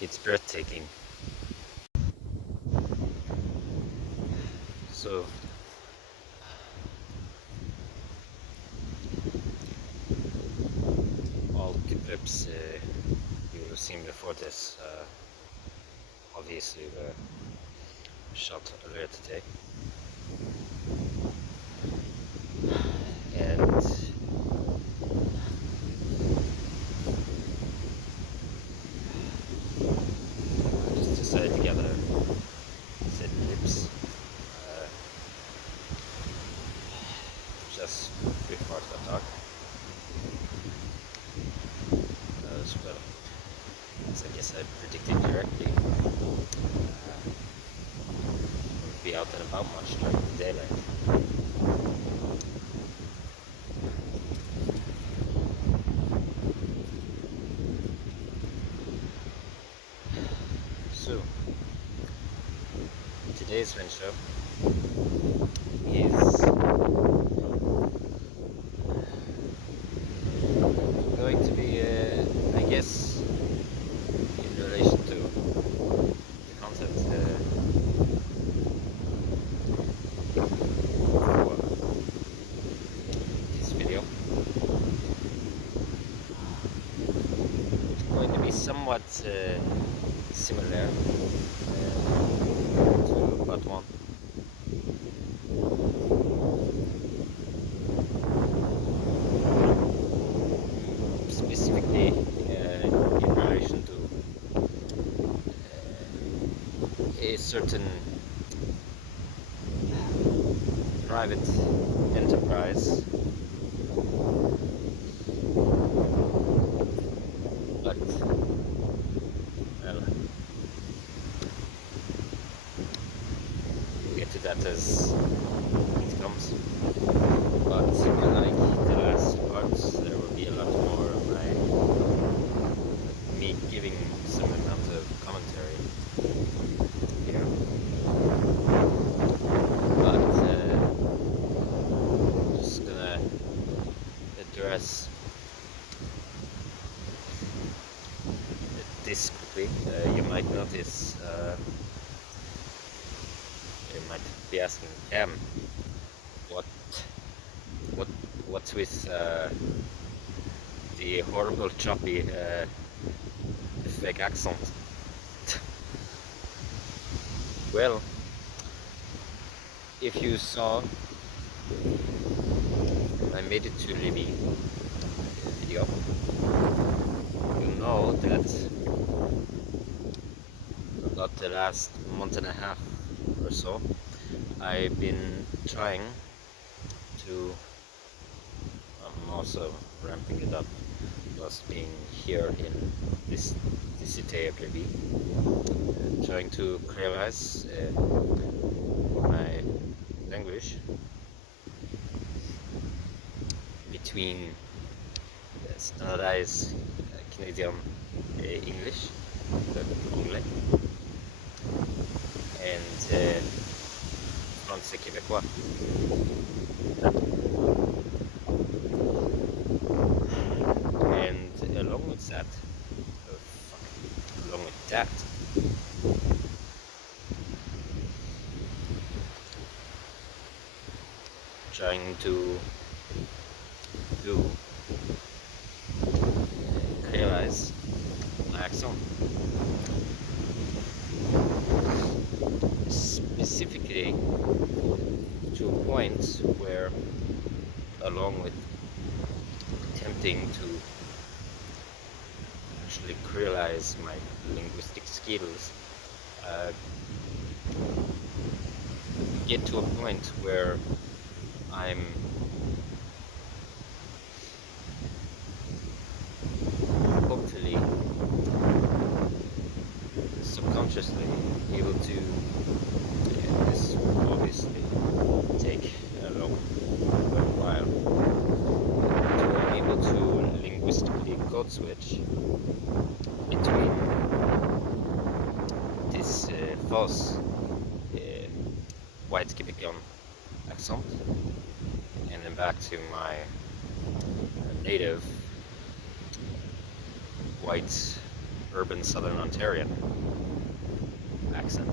It's breathtaking. So all the clips you will have seen before this obviously were shot earlier today, and I just decided to gather said clips just before the talk as well. As I guess I predicted correctly, won't be out and about much during the daylight. So today's venture is going to be, I guess, in relation to the content for this video. It's going to be somewhat similar to part one. Specifically in relation to a certain private enterprise, but well, we'll get to that as it comes. But like the last parts, there will be a lot more of me giving some amount of commentary here. But just gonna address this quickly. You might notice, you might be asking, what's with the horrible choppy fake accent? Well, if you saw I made it to Lévis video, you know that about the last month and a half or so I've been trying to, I'm also ramping it up, plus being here in this city of Lévis, trying to creolize my language between standardized Canadian English, anglais, and français québécois. And along with that, trying to do creolize my accent, specifically to a point where, along with attempting to actually creolize my linguistic skills, get to a point where I'm hopefully subconsciously able to, and this will obviously take a long while, to be able to linguistically code switch between this false white Quebecois accent back to my native white urban Southern Ontarian accent.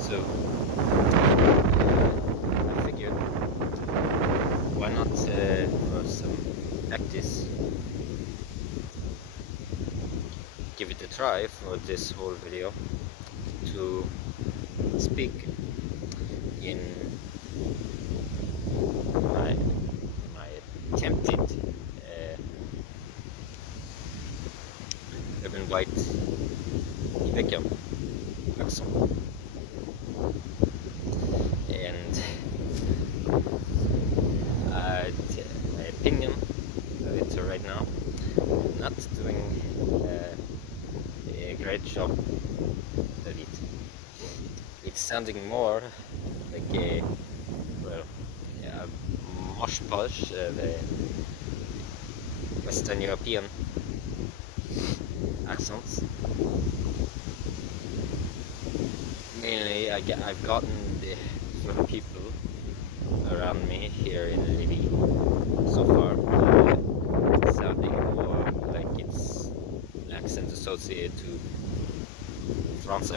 So I figured, why not for some practice, give it a try for this whole video to speak in my attempted urban white Québécois accent. And my opinion of it right now, not doing a great job of it. It's sounding more like a, well, yeah, mosh posh of a Western European accents. Mainly I've gotten from people around me here in Lévis so far, sounding more like it's an accent associated to France,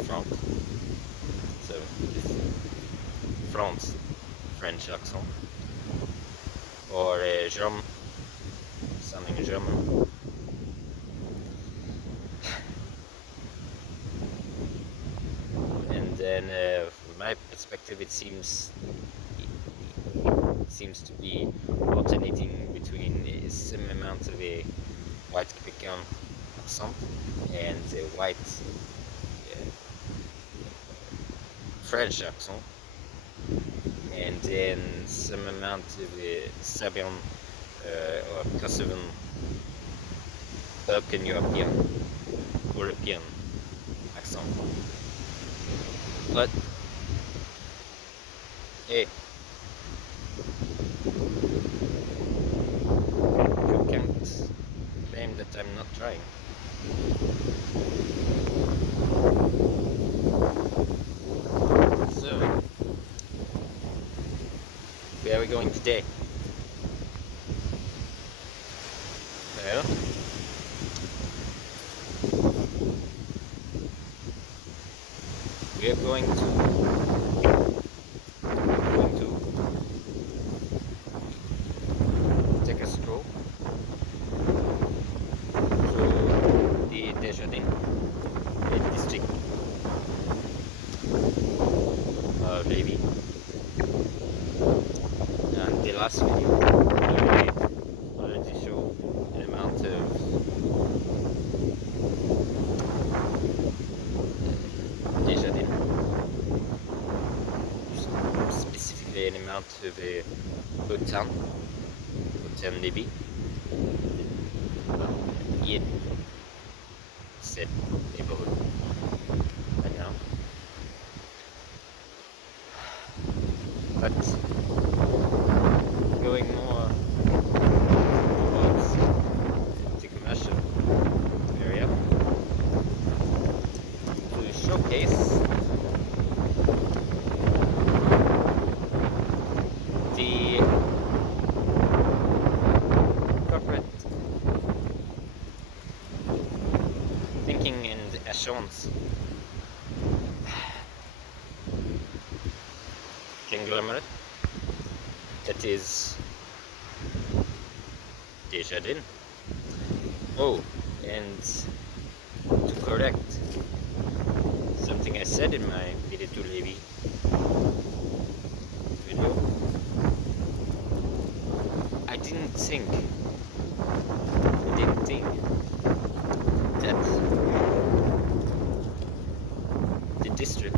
so France, French accent, or German, sounding German. And then from my perspective, it seems to be alternating between some amount of a white Quebecois accent and a white French accent, and then some amount of a Serbian or Kosovan Balkan European accent. But hey, you can't claim that I'm not trying. So, where are we going today? Well, we are going to take a stroll through the Desjardins district of Lévis. And the last video I already showed an amount of Desjardins, specifically an amount of Bhutan Lévis, in said neighborhood right now. But going more towards the commercial area to showcase the corporate thinking and assurance conglomerate that is Desjardins. Oh, and to correct something I said in my video to Lévis video, I didn't think that the district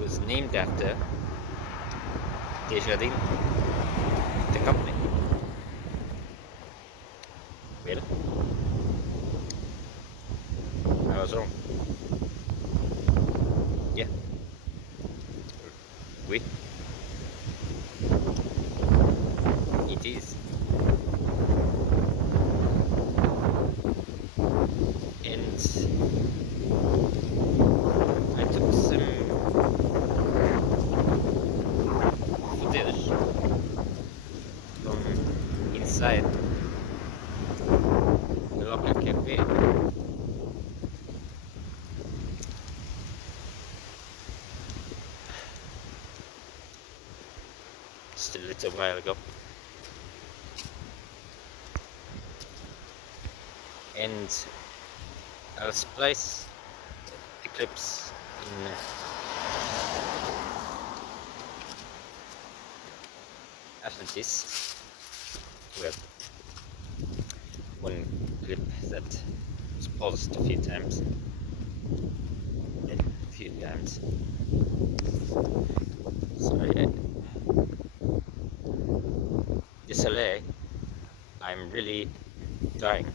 was named after Desjardins, the company. Well, I was wrong. Yeah. Oui. It is. And I took some inside the local cafe. Just a little while ago. And I'll splice the clips in after this. Well, one clip that was paused a few times. Sorry. Désolé, I'm really dying.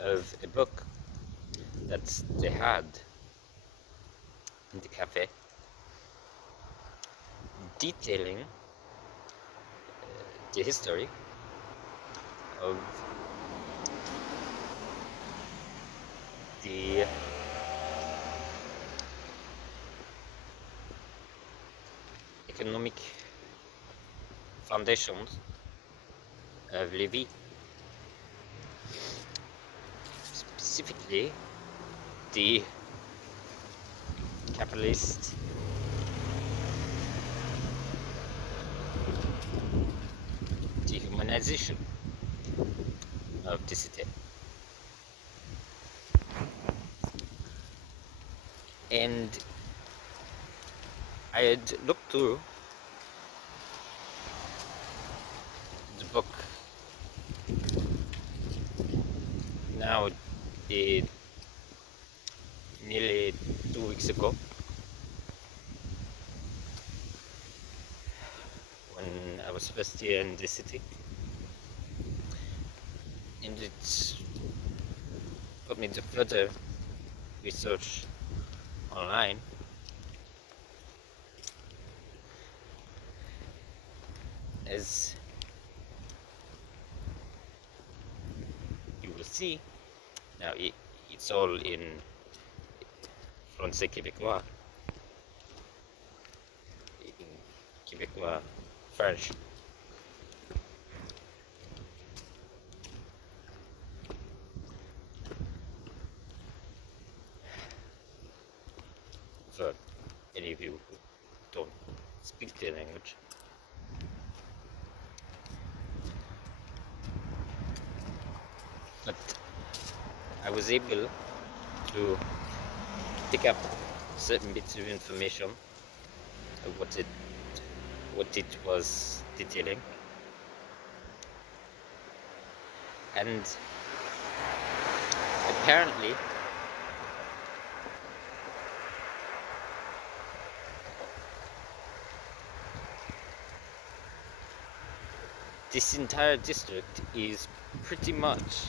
Of a book that they had in the cafe detailing the history of the economic foundations of Lévis, specifically the capitalist dehumanization of the city. And I had looked through the book now nearly 2 weeks ago, when I was first here in the city, and it got me to further research online. As you will see, now it's all in français québécois, in Québécois French. For any of you who don't speak the language. But I was able to pick up certain bits of information of what it was detailing, and apparently this entire district is pretty much,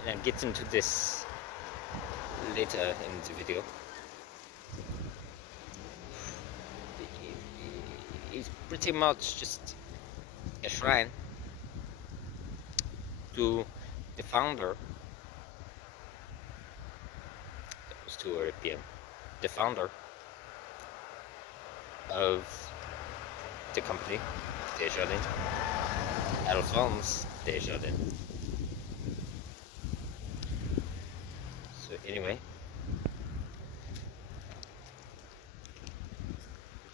and I'll get into this later in the video, it's pretty much just a shrine to the founder. That was 2 p.m. The founder of the company Desjardins, Alphonse Desjardins. So anyway,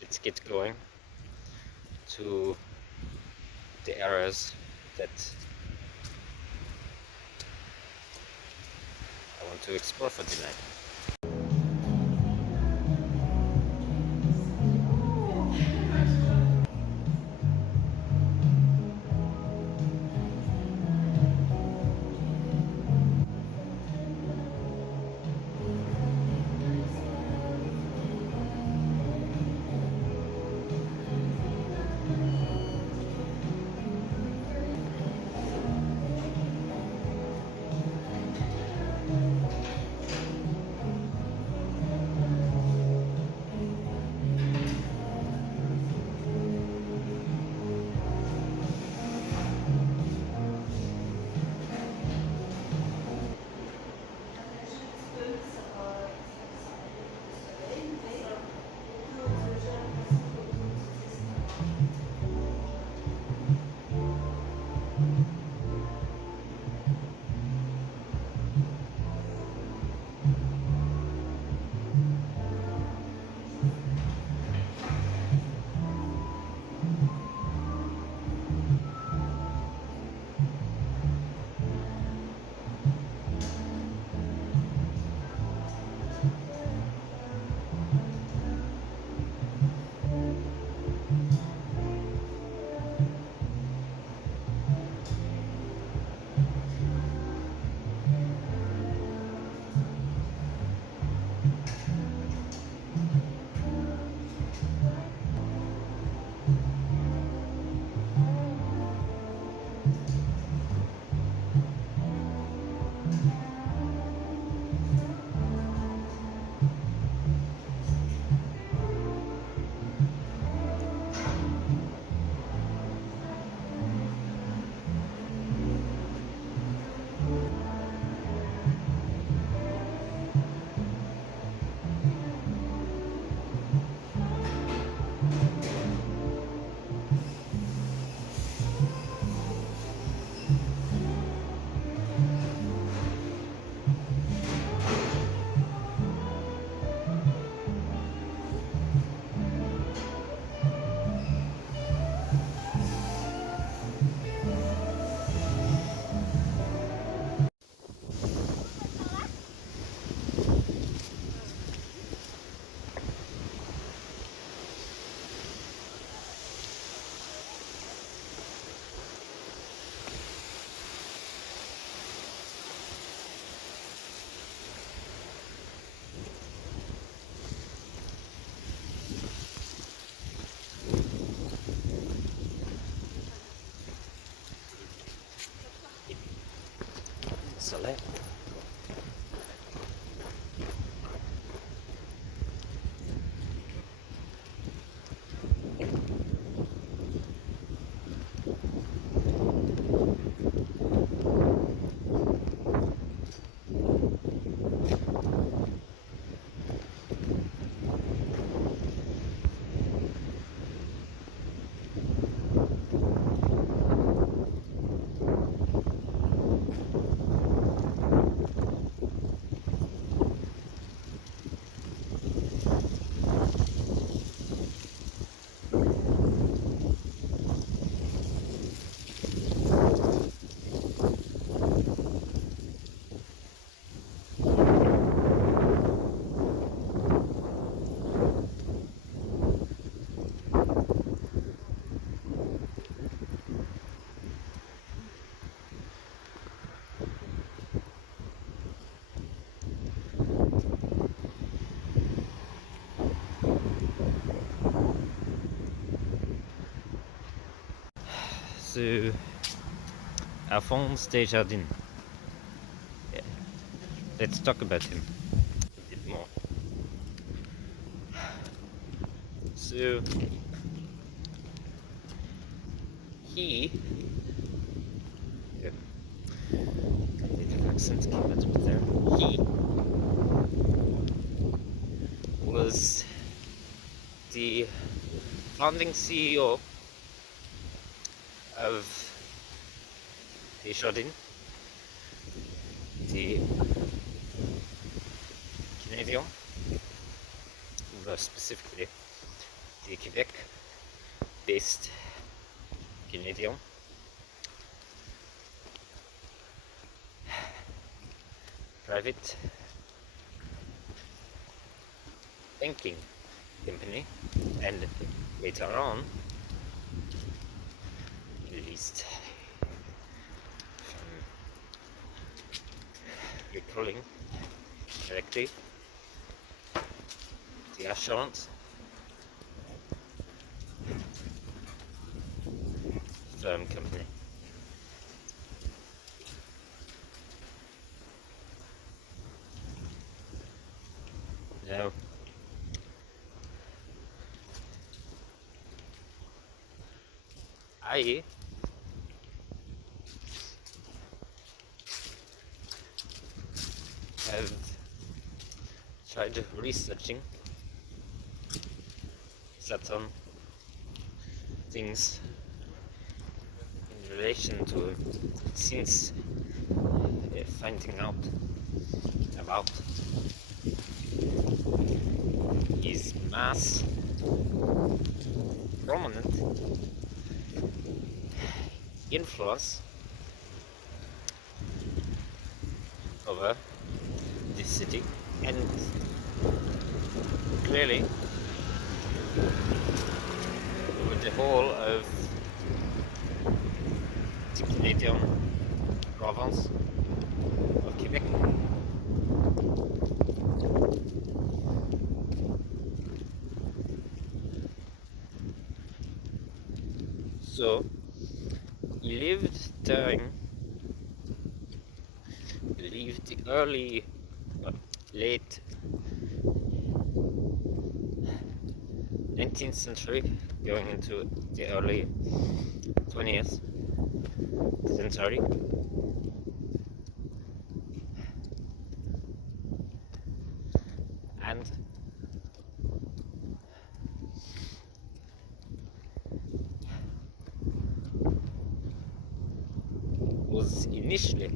let's get going to the areas that I want to explore for tonight. soleil. So, Alphonse Desjardins. Yeah. Let's talk about him a bit more. So, he, yeah, native accent came out with there. He was the founding CEO of Desjardins, the Canadian, more specifically the Quebec-based Canadian private banking company, and later on, at least from recalling correctly, the assurance firm company. Now, I have tried researching certain things in relation to it since finding out about his mass prominent influence over this city, and clearly over the whole of the Canadian province of Quebec. So he lived during, I believe, the late 19th century, going into the early 20th century. And was initially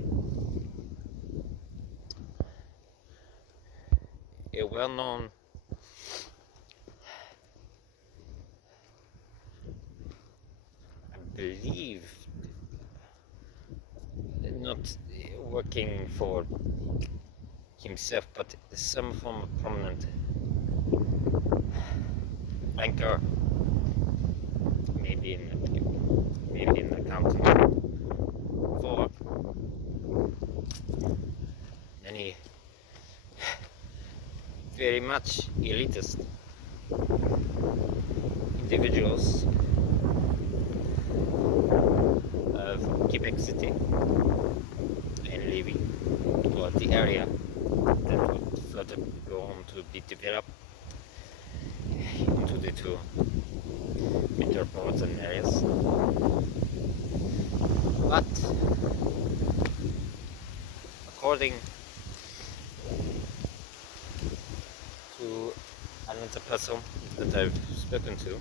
a well-known I believe not working for himself, but some form of prominent banker, maybe in accounting, for many very much elitist individuals of Quebec City and Lévis. or the area that would further go on to be developed into the two metropolitan areas. But according to another person that I've spoken to,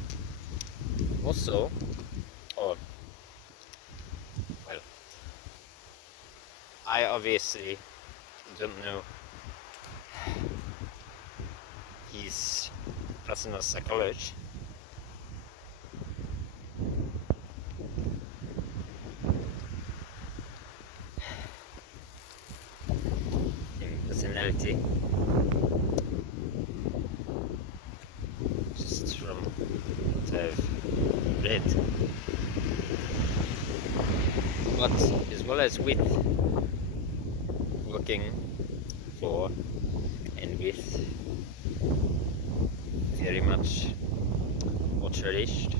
also, or well, I obviously don't know his personal psychology, in personality, just from what I've read, but as well as with working for and with very much outraged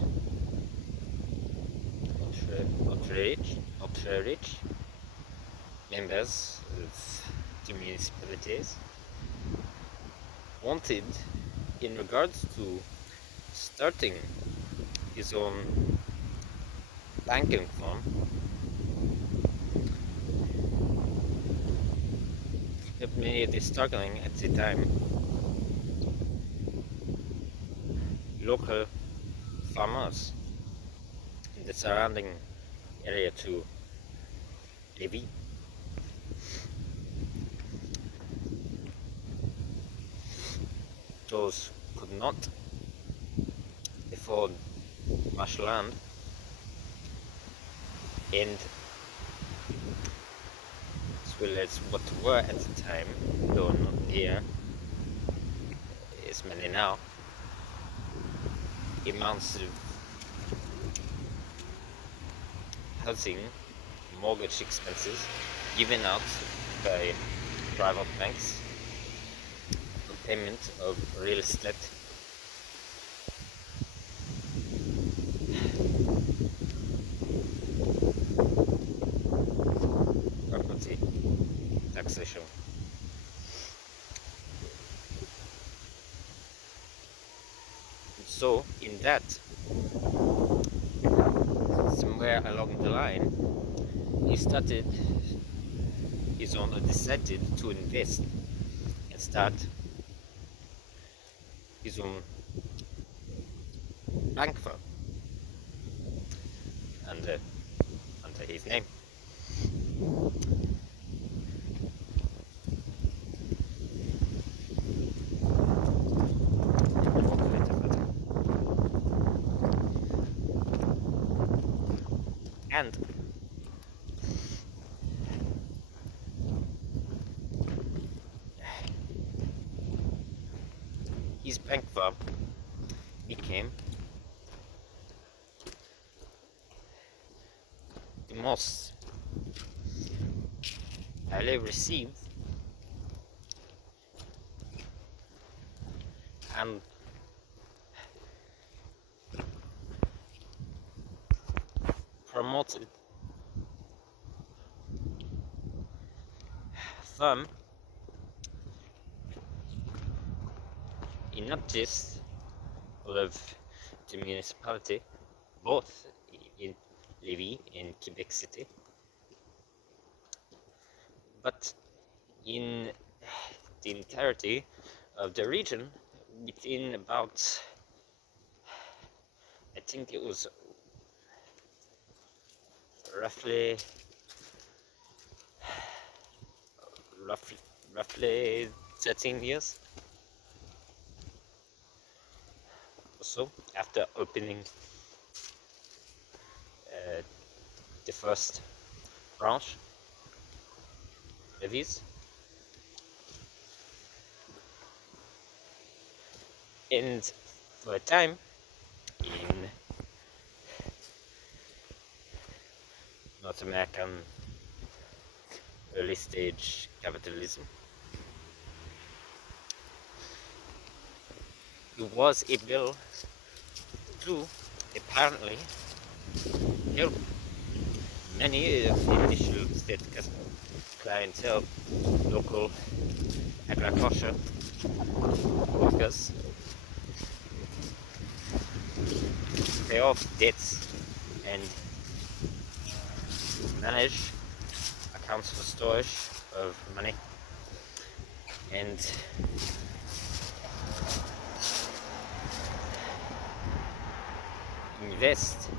members of the municipalities wanted, in regards to starting his own banking firm, that many of the struggling at the time local farmers in the surrounding area to Lévis those could not afford much land, and as well as what were at the time, though not here as many now, amounts of housing mortgage expenses given out by private banks for payment of real estate property taxation. So in that, somewhere along the line, he started his own, decided to invest and start his own bank firm under his name. And his bank firm became the most highly received and promoted firm in not just of the municipality, both in Lévis and Quebec City, but in the entirety of the region, within about, I think it was roughly 13 years or so after opening the first branch, Lévis, and for a time in North American early stage capitalism, he was able to apparently help many of the initial state clientele local agriculture workers, pay off debts and manage accounts for storage of money, and invest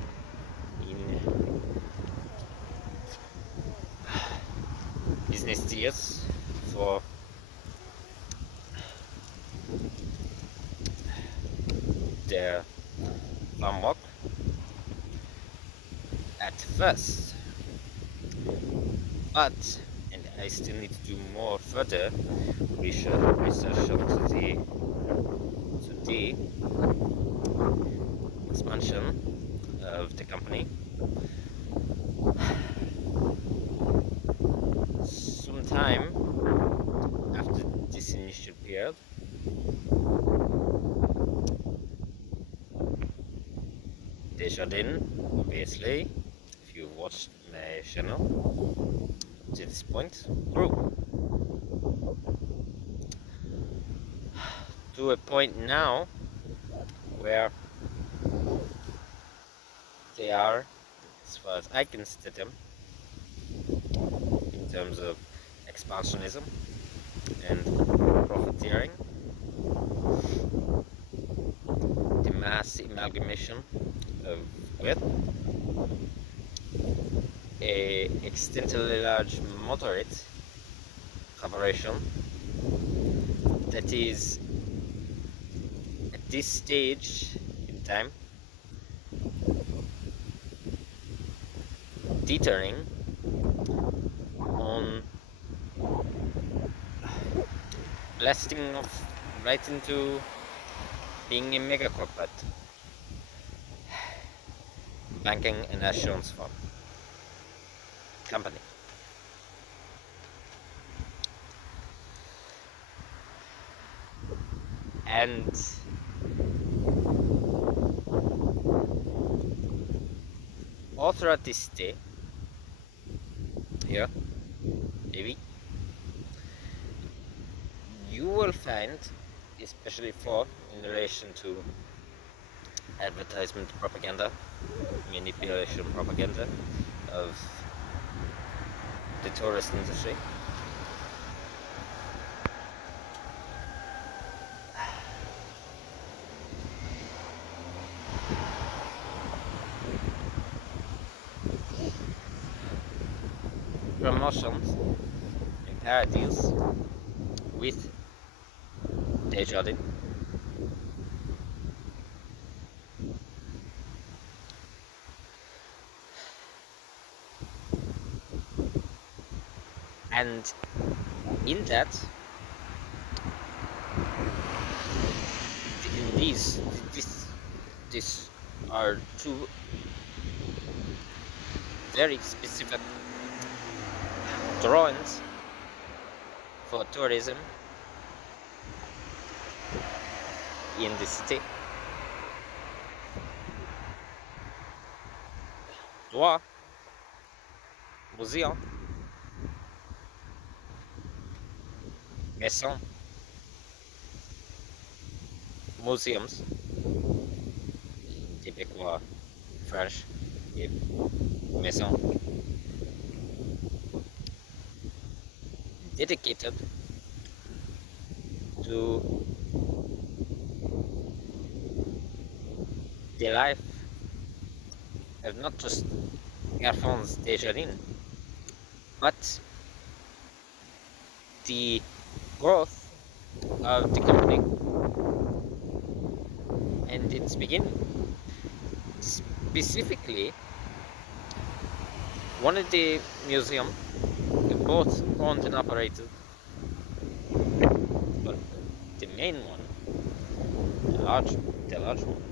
in business deals for their farm work at first, but and I still need to do more further research onto the expansion of the company. Sometime after this initial period, Desjardins, obviously, if you watched my channel to this point, grew to a point now where they are, as far as I can see them, in terms of expansionism and profiteering, the mass amalgamation of wealth, a extensively large moderate corporation that is at this stage in time teetering on blasting off right into being a mega corporate banking and assurance firm company. And all throughout this day here, Lévis, you will find, especially in relation to advertisement propaganda, manipulation propaganda of the tourist industry, promotions and parodies with Desjardins, and in that, these are two very specific drawings for tourism in the city. Droit, museum, maison, museums, québécois, French, et maison, dedicated to the life of not just Alphonse Desjardins, but the growth of the company and its beginning. Specifically, one of the museums, both owned and operated, but the main one, the large one,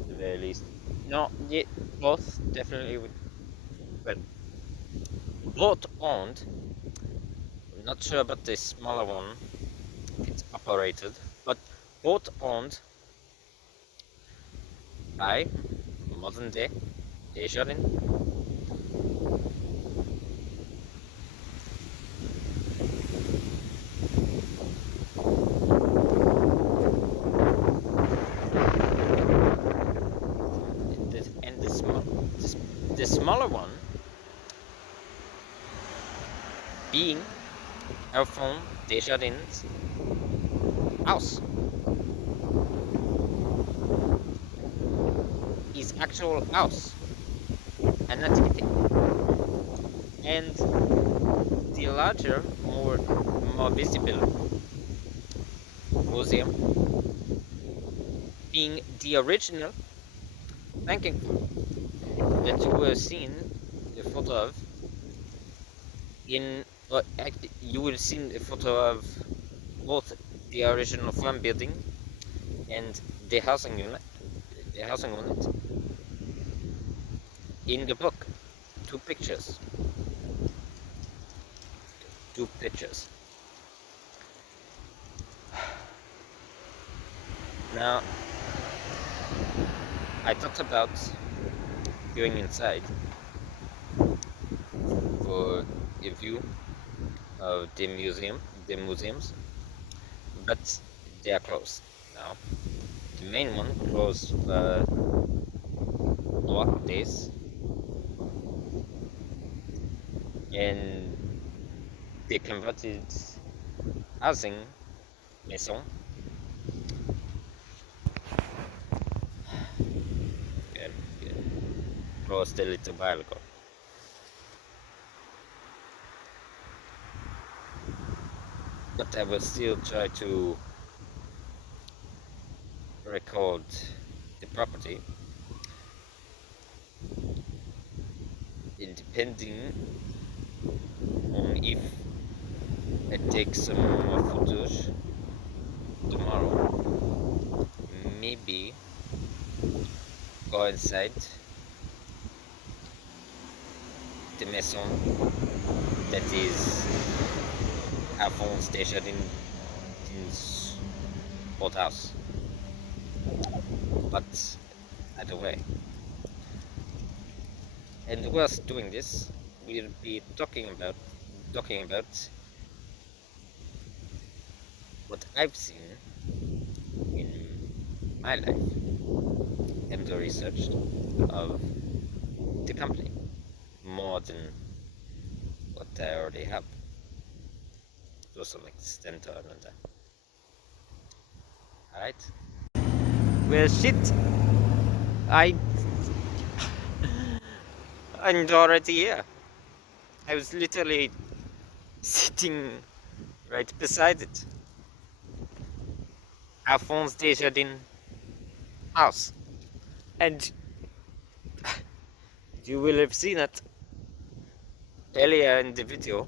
at the very least. No, yeah, both definitely would. Well, both owned. I'm not sure about the smaller one, if it's operated, but both owned by modern day Desjardins. smaller one being Alphonse Desjardins' house. His actual house, an activity. And the larger, more visible museum being the original banking that you were seeing the photo of in you will see a photo of both the original farm building and the housing unit in the book. Two pictures. Now, I talked about going inside for a view of the museums, but they are closed now. The main one closed for block days, and they converted housing maison closed a little while ago. But I will still try to record the property, and depending on if I take some more photos tomorrow, maybe go inside the maison that is Alphonse Desjardins' old house. But either way, and whilst doing this, we'll be talking about what I've seen in my life and the research of the company, more than what I already have, to some extent or another. Alright? Well, shit! I'm already here. I was literally sitting right beside it. Alphonse Desjardins' house. And you will have seen it earlier in the video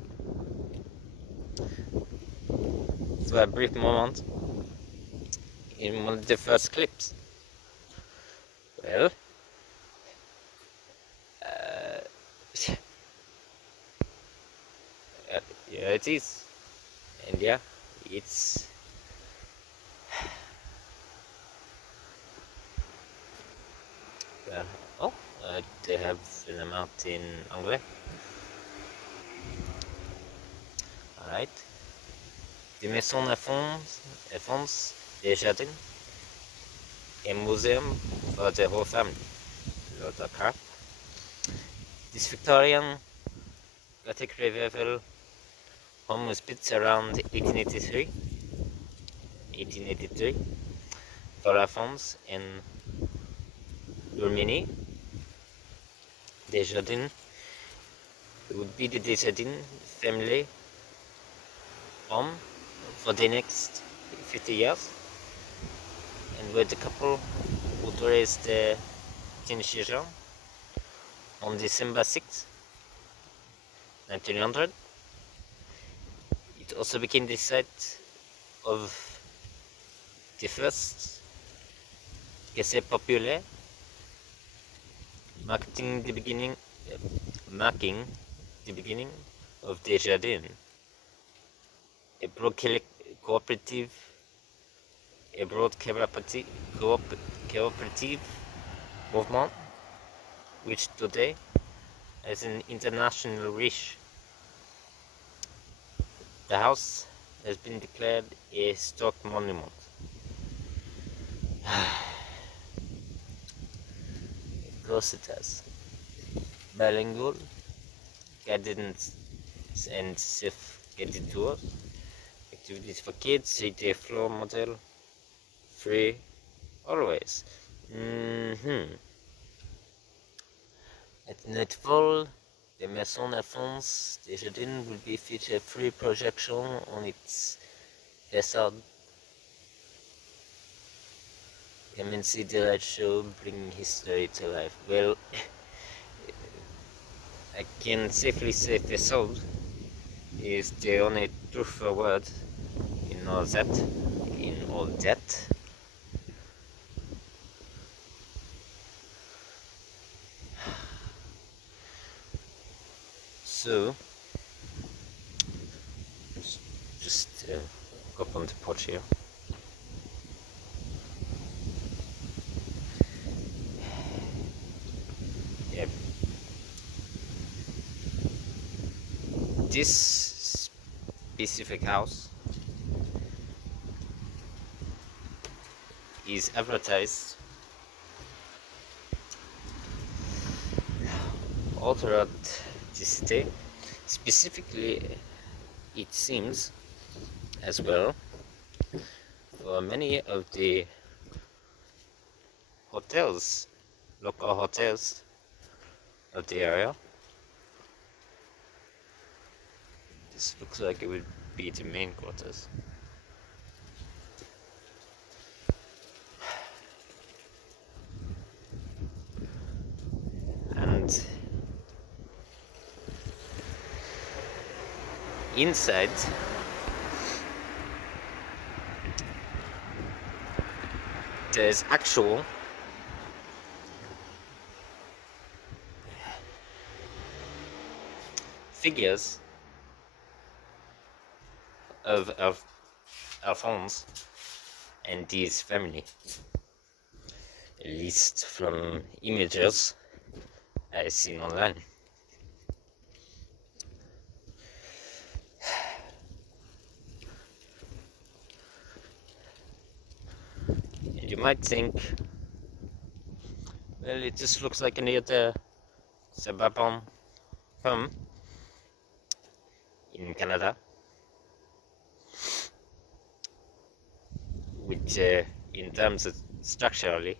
for a brief moment in one of the first clips. Well, yeah, it is, and yeah, it's they have an amount in anglais. Alright, the Maison Alphonse Desjardins, a museum for the whole family. Lot of crap. This Victorian Gothic revival home was built around 1883 for Alphonse and Domination. Desjardins. It would be the Desjardins family home for the next 50 years, and where the couple would raise the 10 children on December 6, 1900. It also became the site of the first Caisse Populaire, marking the beginning of Desjardins, a broad cooperative movement, which today has an international reach. The house has been declared a historic monument. Of course it has. bilingual, guidance and self-guided tours, activities for kids, CTA floor model, free, always. At nightfall, the Maison La France Desjardins will be featured free projection on its facade. Come and see the light show bringing history to life. Well, I can safely say facade is the only truthful word in all that. So, just go up on the porch here. Yeah. This specific house is advertised all throughout the city. Specifically, it seems as well for many of the hotels, local hotels of the area. This looks like it would be the main quarters. And inside there's actual figures of Alphonse and his family, at least from images I've seen online. And you might think, well, it just looks like any other suburban home in Canada, which in terms of structurally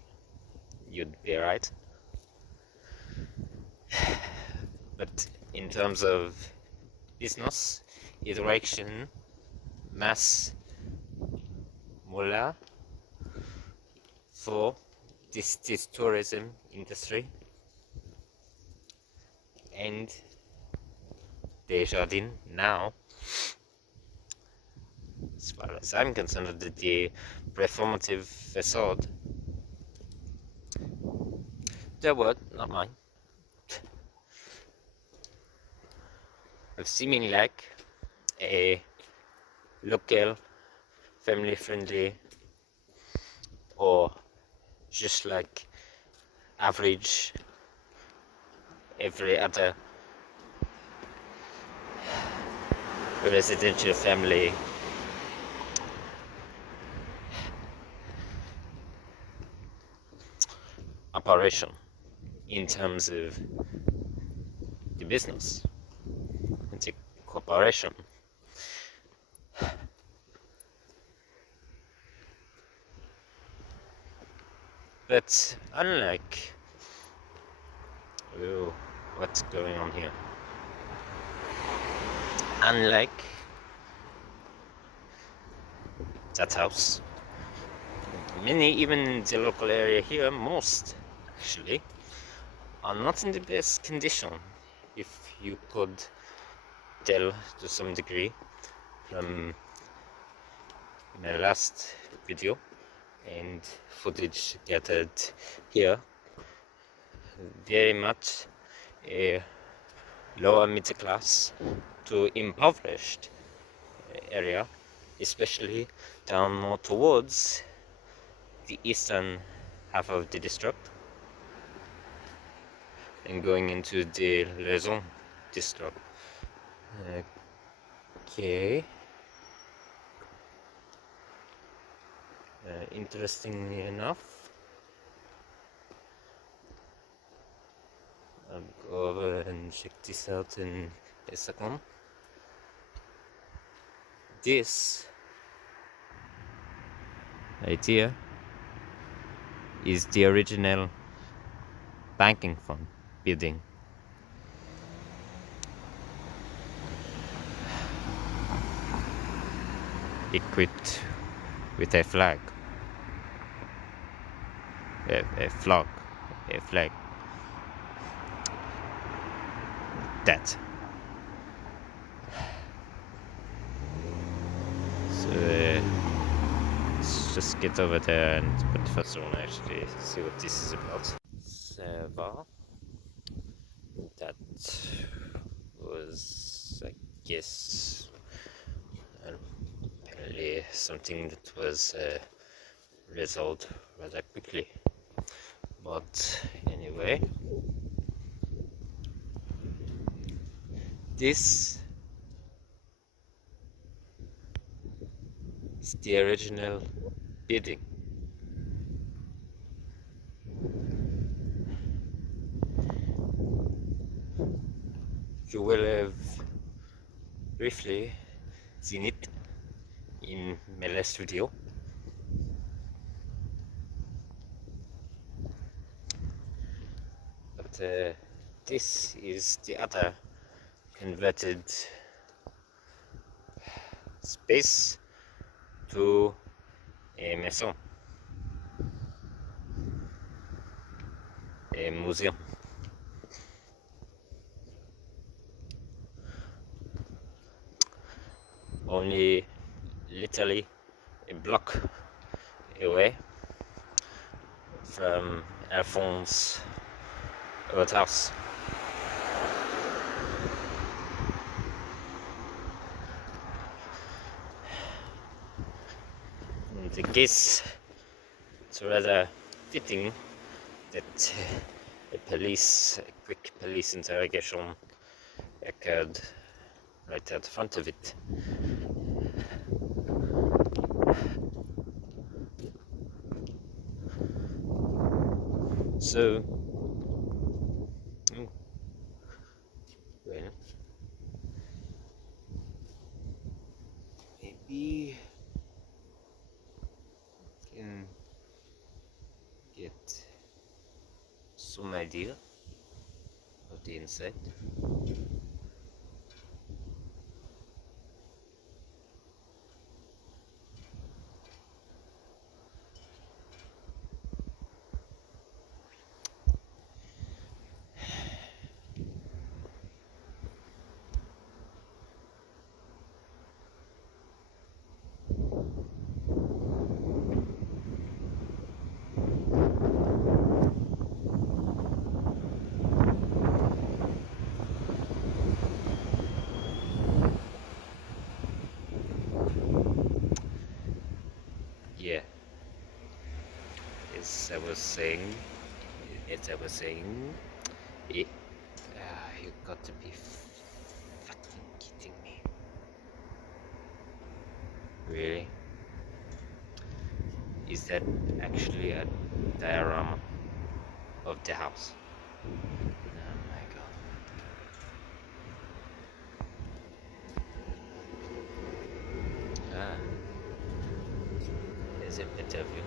you'd be right, but in terms of business, iteration, mass, moolah for this tourism industry, and Desjardins now, as far as I'm concerned, the performative facade, their word, not mine, of seeming like a local, family-friendly, or just like average every other residential family operation in terms of the business. It's a corporation. But unlike, what's going on here? Unlike that house, many, even in the local area here, most actually, are not in the best condition, if you could tell to some degree from my last video and footage gathered here. Very much a lower middle class to impoverished area, especially down more towards the eastern half of the district and going into the Raison district. Okay. Interestingly enough, I'll go over and check this out in a second. This idea is the original banking fund building. Equipped with a flag. A flag. That. So let's just get over there and put the first one actually see what this is about. So that was, I guess, apparently something that was resolved rather quickly. But anyway, this is the original building. You will have briefly seen it in my last video. But this is the other converted space to a maison, a museum. Only literally a block away from Alphonse's old house. And I guess it's rather fitting that a quick police interrogation occurred right at the front of it. So, well, maybe can get some idea of the inside. Yeah, as I was saying, you got to be fucking kidding me. Really? Is that actually a diorama of the house? Oh my god. Ah. Is it better view?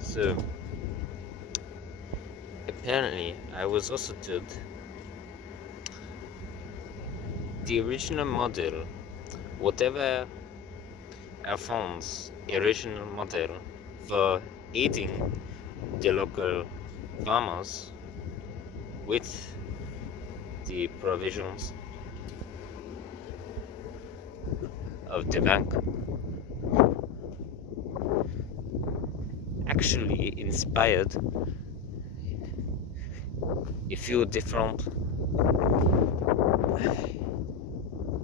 So apparently I was also told the original model, whatever Alphonse's original model for aiding the local farmers with the provisions, of the bank actually inspired a few different,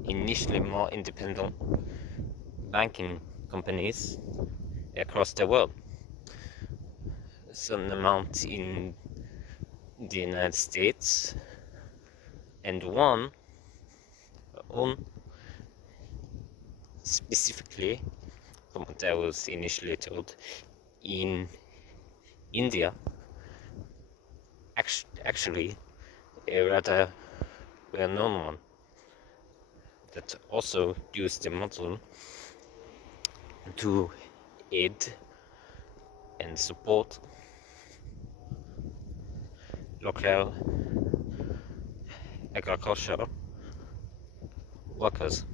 initially more independent banking companies across the world. Some amount in the United States, and one owned specifically, from what I was initially told, in India. Actually, a rather well-known one that also used the model to aid and support local agricultural workers.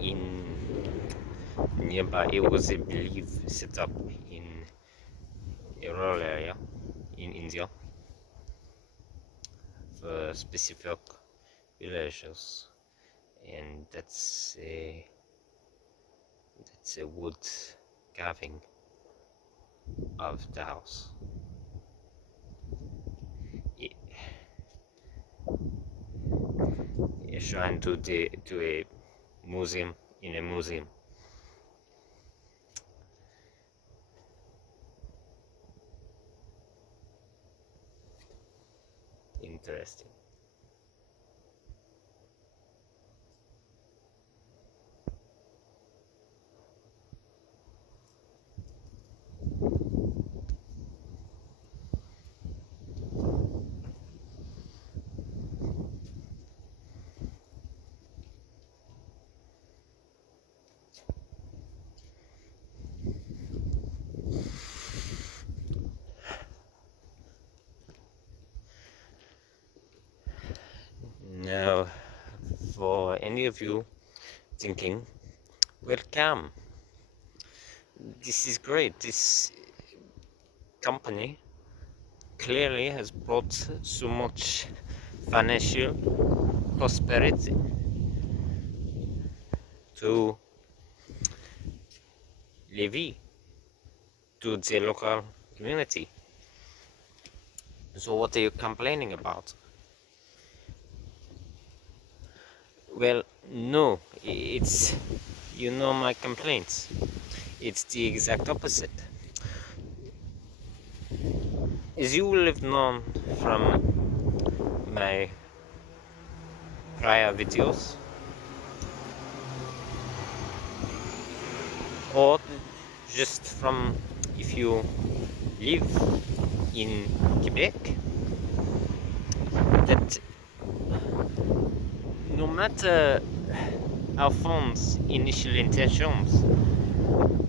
In nearby, it was, I believe, set up in a rural area in India for specific villages, and that's a wood carving of the house. A shrine to a museum in a museum. Interesting. Now, for any of you thinking, welcome, this is great, this company clearly has brought so much financial prosperity to Lévis, to the local community. So what are you complaining about? Well, no, it's, you know my complaints. It's the exact opposite. As you will have known from my prior videos, or just from if you live in Quebec, that no matter our fund's initial intentions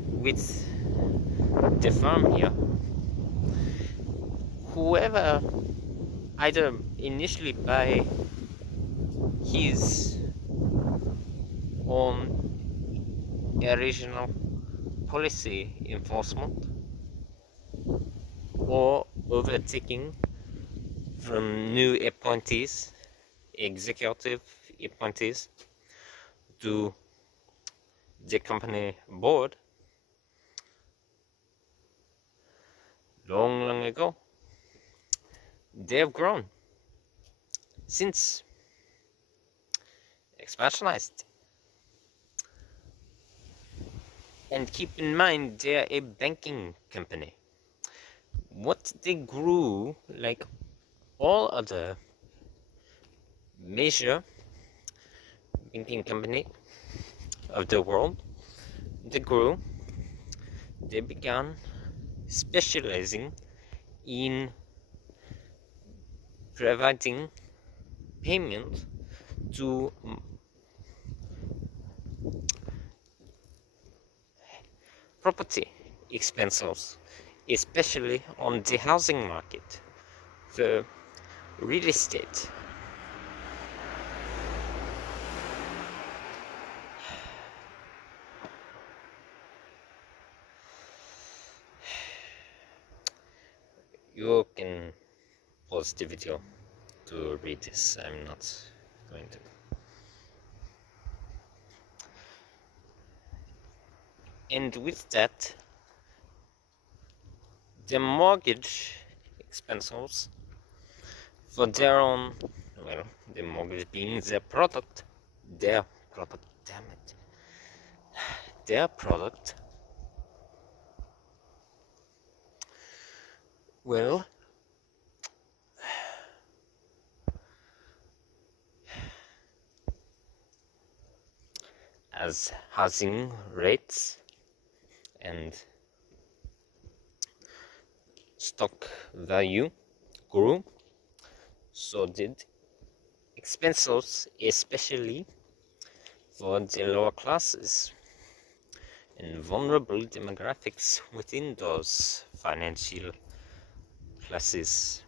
with the farm here, whoever either initially by his own original policy enforcement or overtaking from new appointees, executive appointees, to the company board long ago, they have grown since, expansionized. And keep in mind, they are a banking company. What they grew, like all other major banking company of the world, they grew, they began specializing in providing payment to property expenses, especially on the housing market, the real estate. You can pause the video to read this. I'm not going to. And with that, the mortgage expenses for their own, well, the mortgage being their product, damn it, their product, well, as housing rates and stock value grew, so did expenses, especially for the lower classes and vulnerable demographics within those financial classes.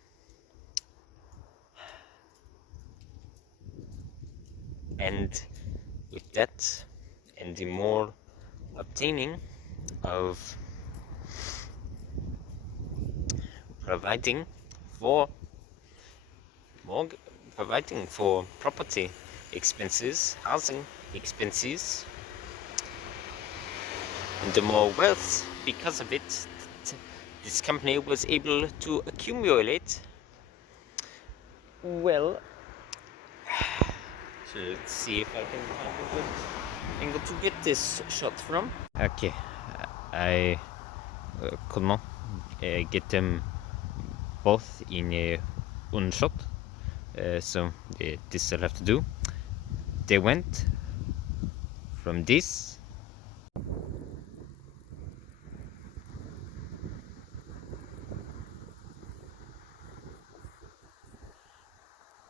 And with that, and the more obtaining of providing for property expenses, housing expenses, and the more wealth because of it, this company was able to accumulate. Well, so let's see if I can find a good angle to get this shot from. Okay, I could not get them both in one shot, so this I'll have to do. They went from this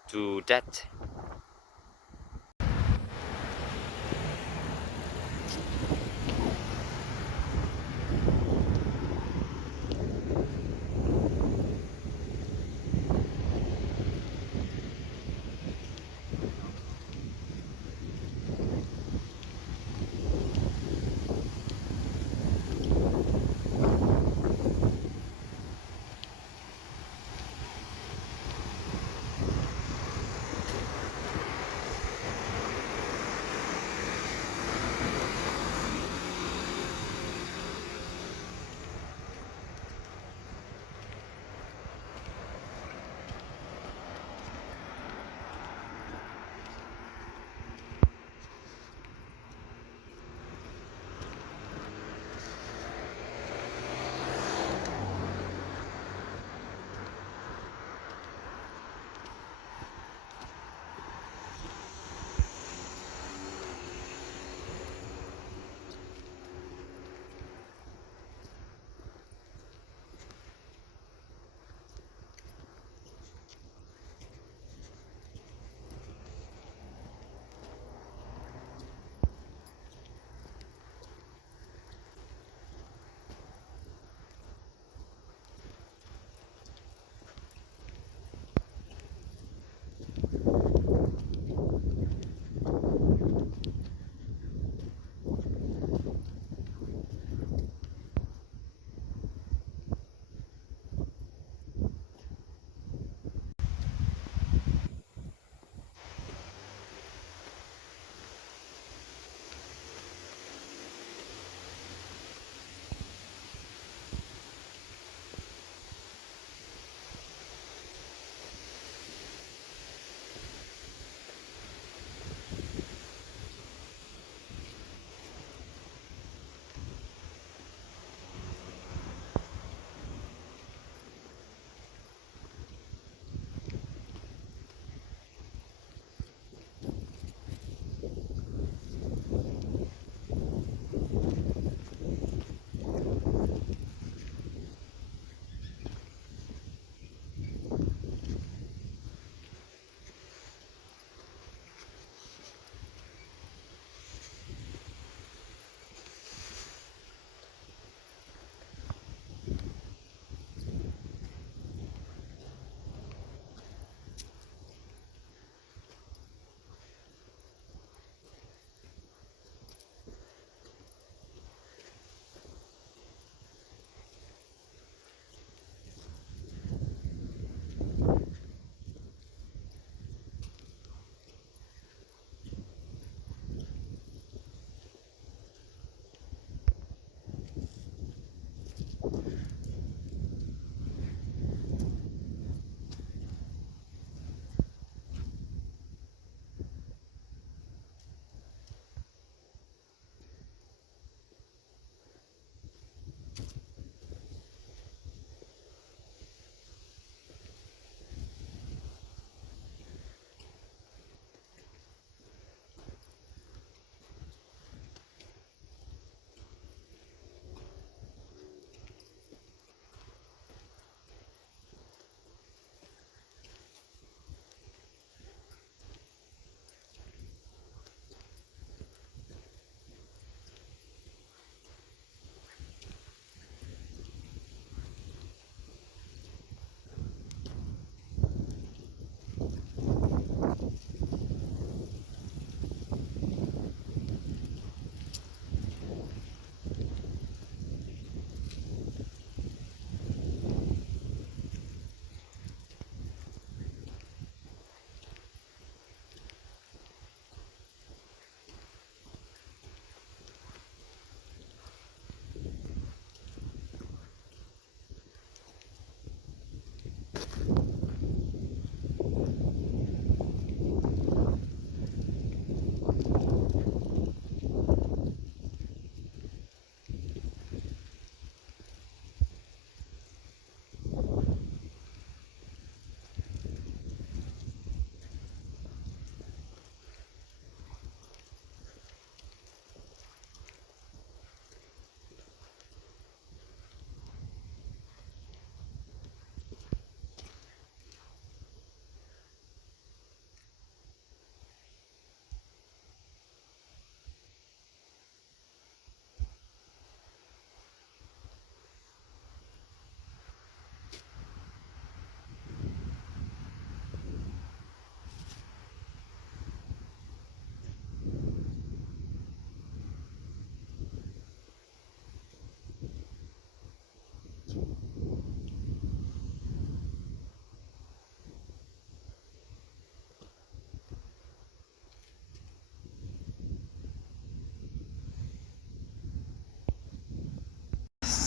to that.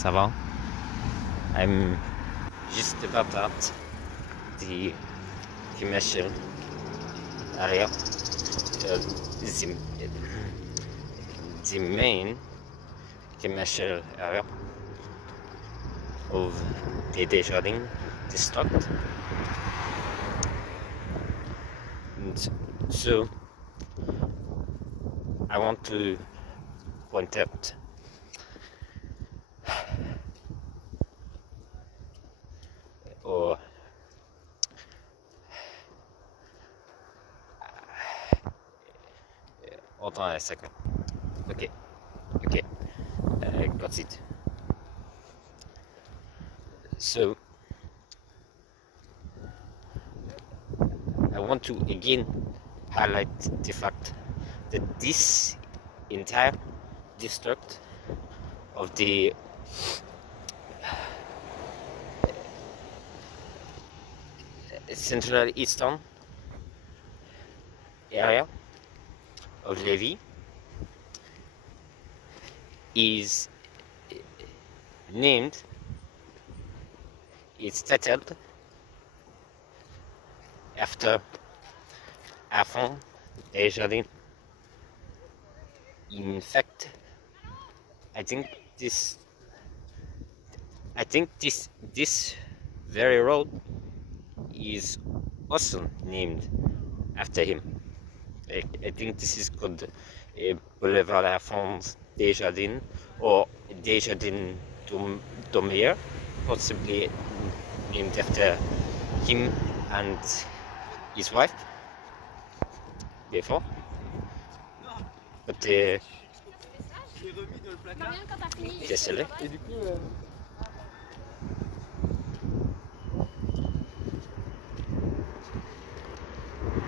ça va. I'm just about at the commercial area, the main commercial area of the Desjardins district. And so I want to point out or hold on a second. Okay, got it. So I want to again highlight the fact that this entire district of the central eastern area of Lévis is named, it's titled after Afon Desjardins. In fact, I think this very road is also named after him. I think this is called Boulevard Afon Desjardins or Desjardins Domier, possibly named after him and his wife before. But désolé.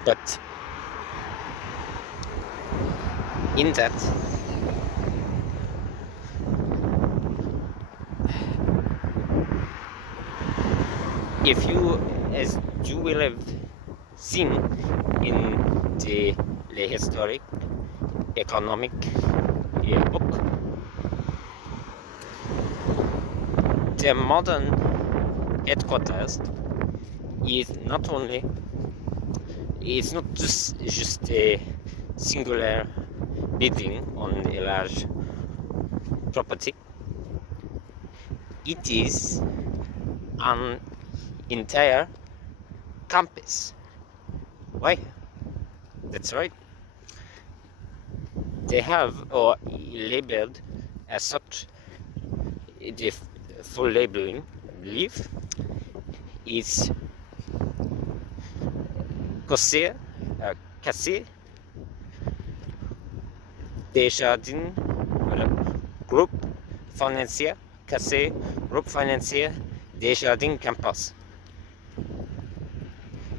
But in that, if you, as you will have seen in the historic economic book, the modern headquarters is not only, it's not just a singular building on a large property. It is an entire campus. Why? That's right. They have, or labeled as such, the full labeling, I believe, is Cassé Desjardins Group Financier, Cassé Group Financier Desjardins Campus.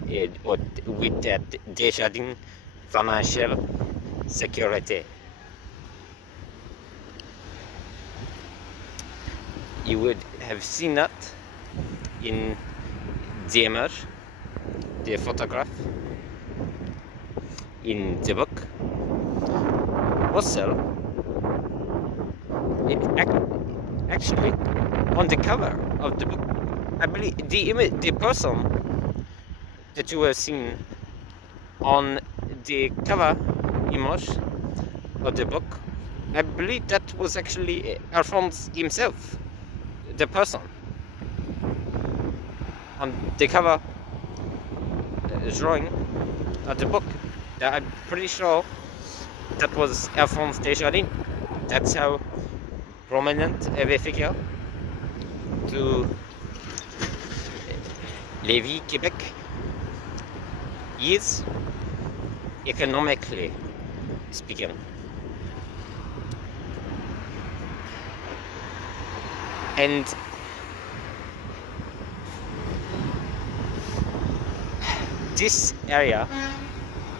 With that Desjardins Financial Security. You would have seen that in the image, the photograph, in the book. Also, actually, on the cover of the book, I believe the person that you have seen on the cover image of the book, I believe that was actually Alphonse himself, the person on the cover drawing of the book. I'm pretty sure that was Alphonse Desjardins. That's how prominent of a figure to Lévis, Quebec is, economically speaking. And this area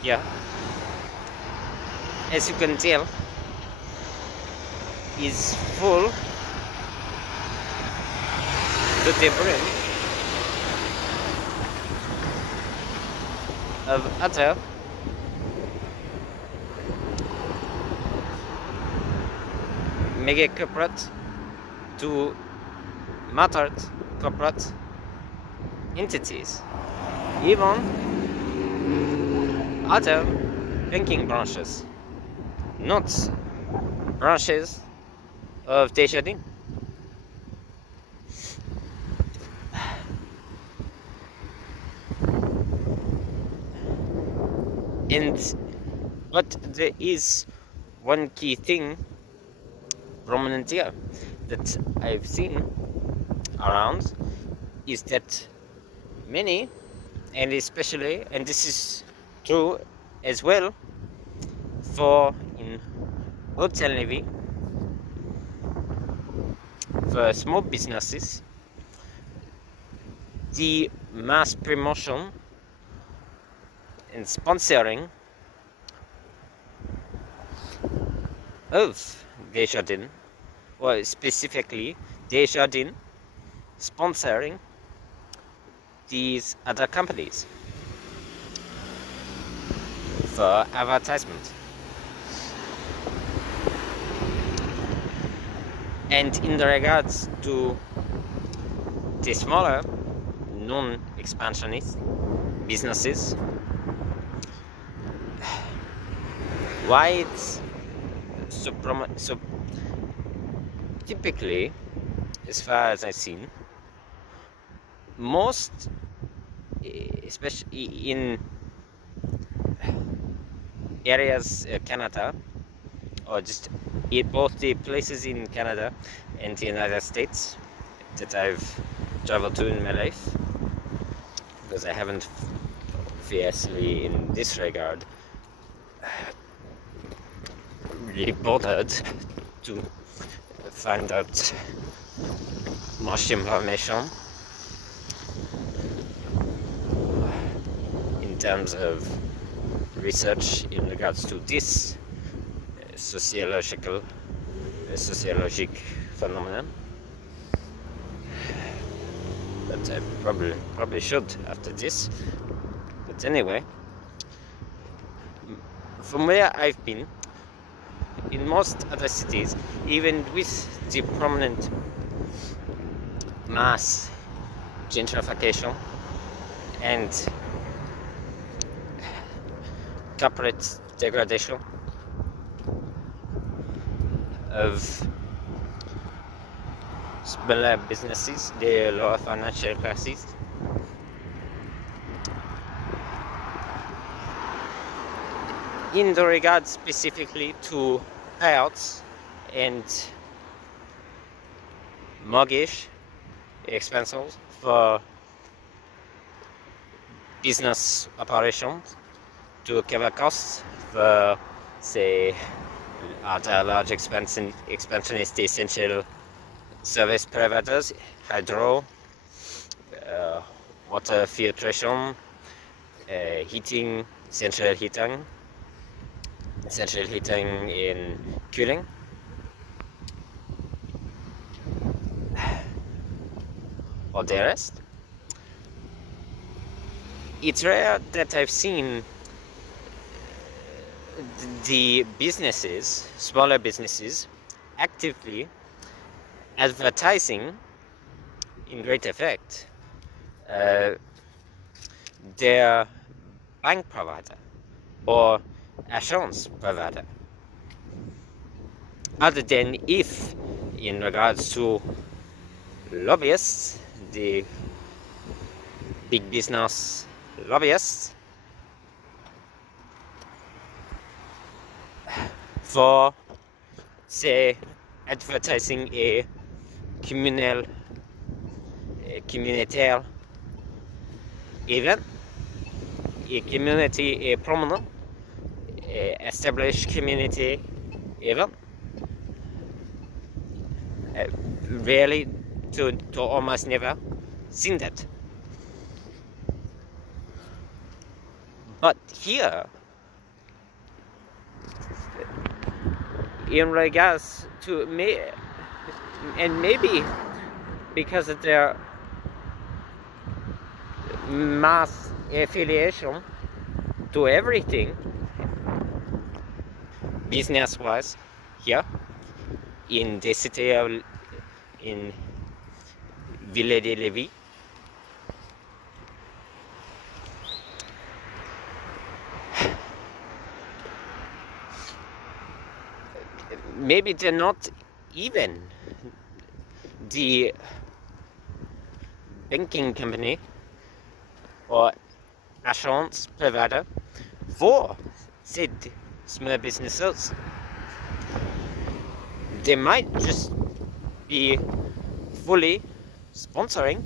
here, as you can tell, is full to the brim of other mega corporate to mattered corporate entities, even other banking branches, not branches of Desjardins. But there is one key thing prominent here that I've seen around is that many, and especially, and this is true as well for in Hotel Lévis, for small businesses, the mass promotion and sponsoring of Desjardins, or specifically Desjardins sponsoring these other companies for advertisement. And in regards to the smaller non-expansionist businesses, why it's so typically, as far as I've seen, most, especially in areas Canada, or just in both the places in Canada and the United States that I've traveled to in my life, because I haven't obviously in this regard really bothered to find out much information in terms of research in regards to this sociologic phenomenon, but I probably should after this. But anyway, from where I've been, in most other cities, even with the prominent mass gentrification and corporate degradation of smaller businesses, the lower financial classes, in the regard specifically to payouts and mortgage expenses for business operations to cover costs for, say, other large expansionist essential service providers, hydro, water filtration, heating, central heating in cooling. For the rest, it's rare that I've seen the businesses, smaller businesses, actively advertising in great effect their bank provider or assurance provider, other than if in regards to lobbyists, the big business lobbyists, for, say, advertising a communitarian event, a prominent, established community event. Rarely to almost never seen that. But here, in regards to me, and maybe because of their mass affiliation to everything business-wise here in the city of, in ville de Lévis. Maybe they're not even the banking company or assurance provider for said small businesses. They might just be fully sponsoring,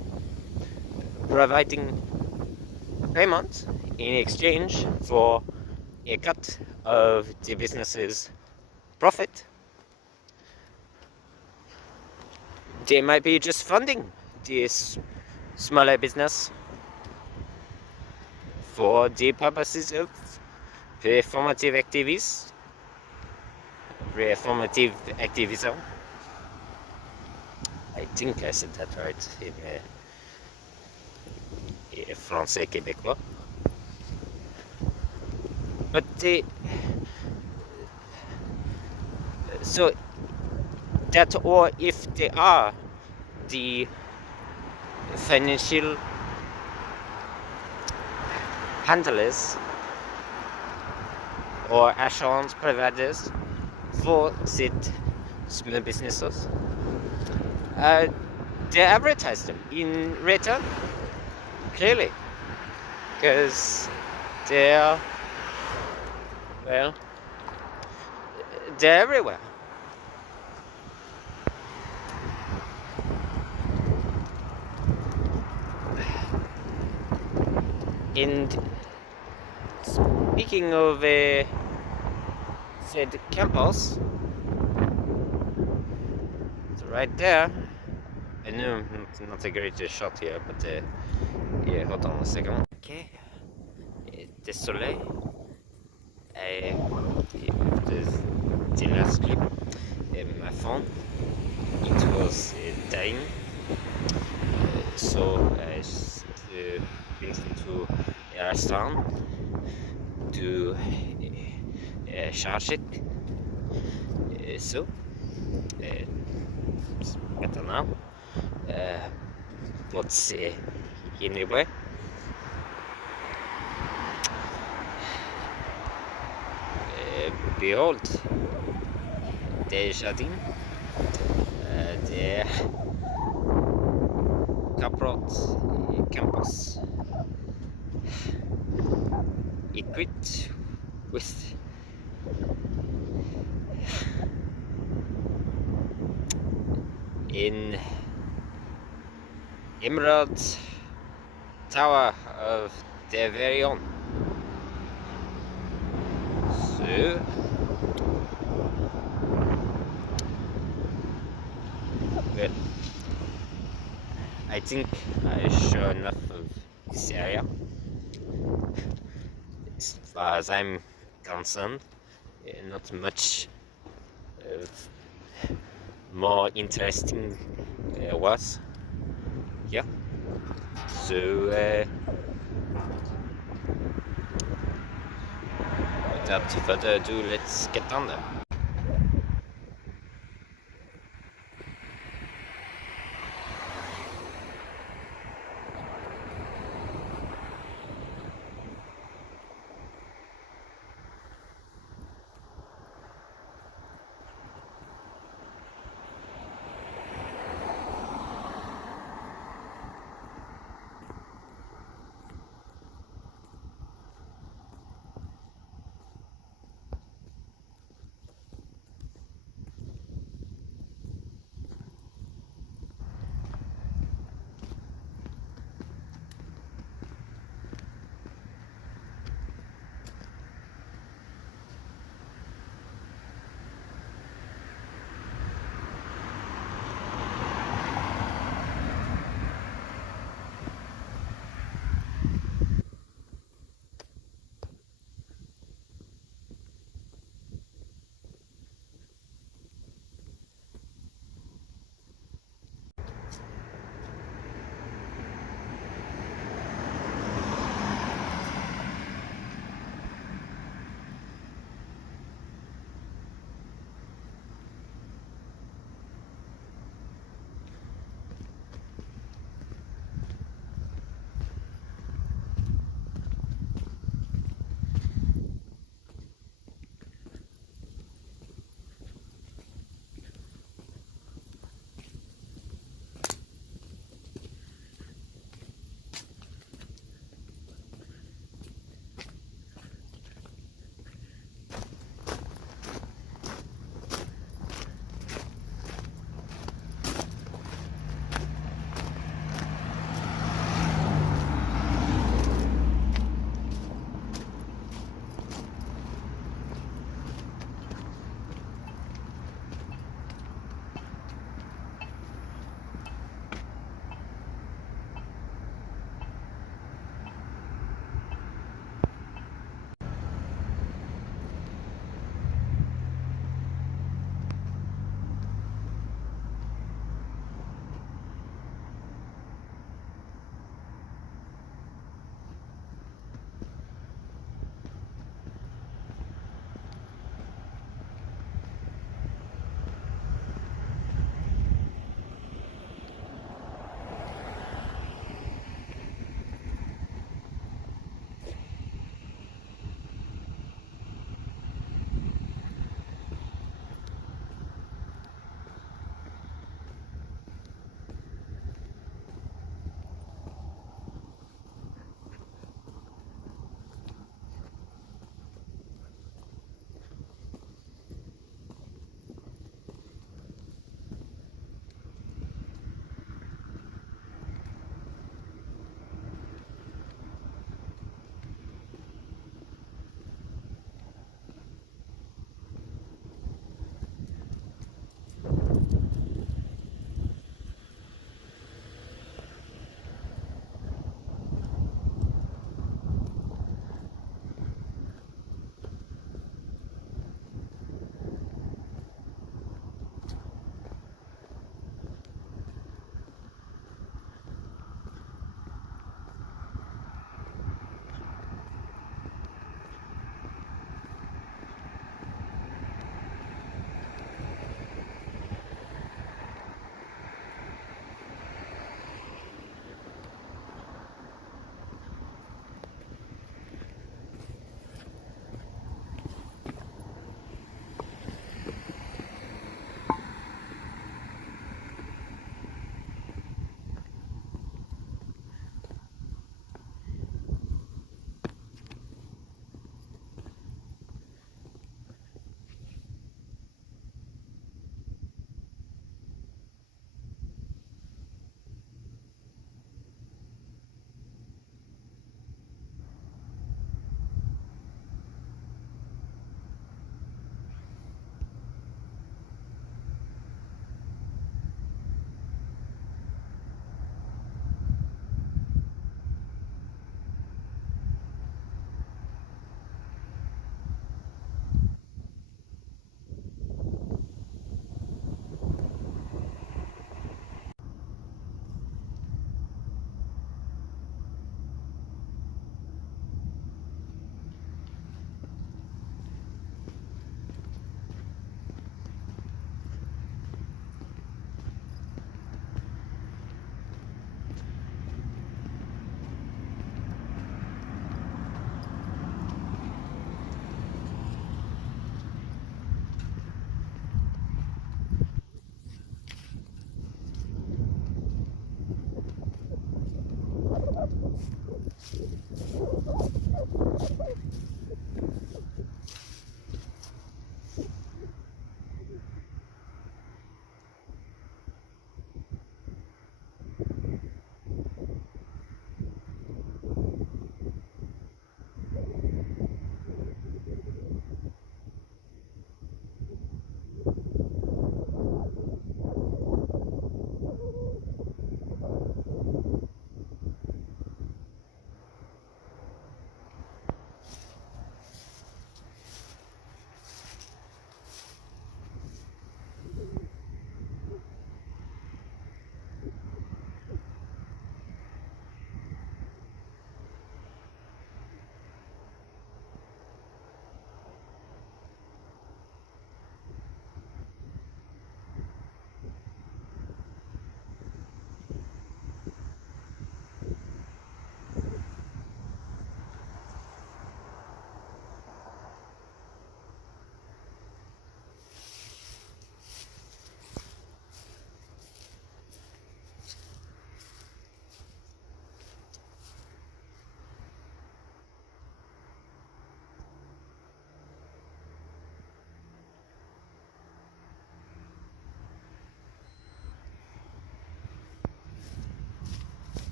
providing payment in exchange for a cut of the business's profit. They might be just funding this smaller business for the purposes of reformative activism. I think I said that right in français québécois. But so that, or if they are the financial handlers or assurance providers for said small businesses, they advertise them in return, clearly, because they're, well, they're everywhere. And speaking of said campus, it's right there. I know not a great shot here, but yeah, hold on a second. Okay, désolé. The last clip, my phone, it was dying, so I just went into a restaurant to charge it. So it's better now. But anyway, behold, Desjardins, the corporate campus, equipped with an emerald tower of their very own. So well, I think I show enough of this area. As far as I'm concerned, not much more interesting was here. So without further ado, let's get on there.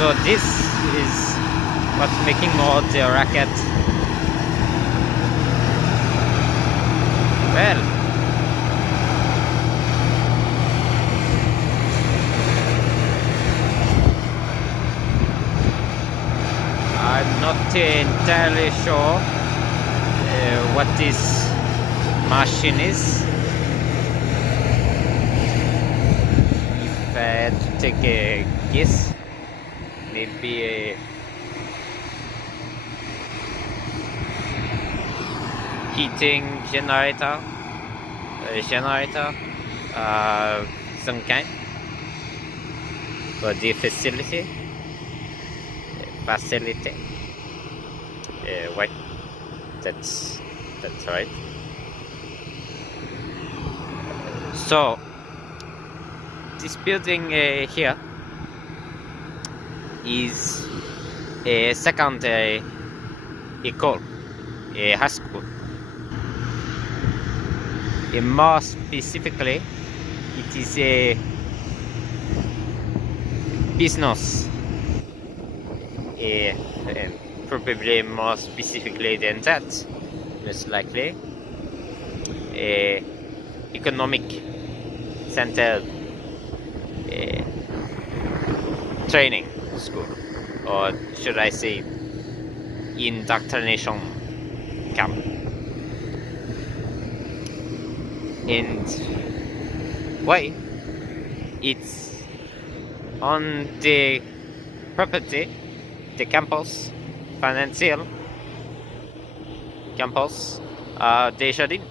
So this is what's making more the racket. Well, I'm not entirely sure what this machine is. If I had to take a guess, maybe a heating generator, some kind for the facility. Right, that's right. So this building here is a secondary school, a high school. More specifically, it is a business. Probably more specifically than that, most likely, a economic center training school, or should I say indoctrination camp. And why? It's on the property, the campus, financial campus, Desjardins.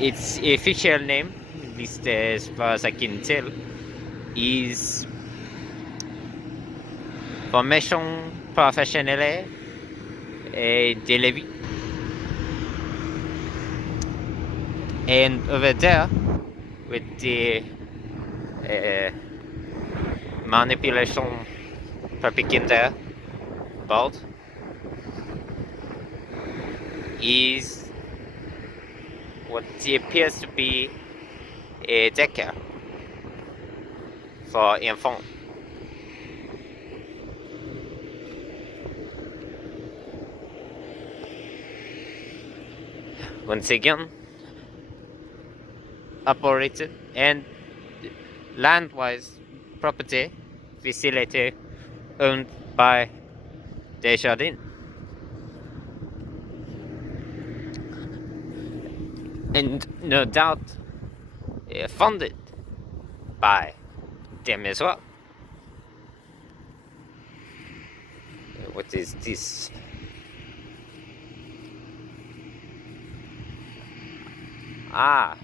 Its official name, at least as far as I can tell, is formation professionnelle et de Lévis. And over there, with the manipulation propaganda board, is what appears to be a daycare for infants. Once again, operated and land-wise property facility owned by Desjardins. And no doubt funded by them as well. What is this? A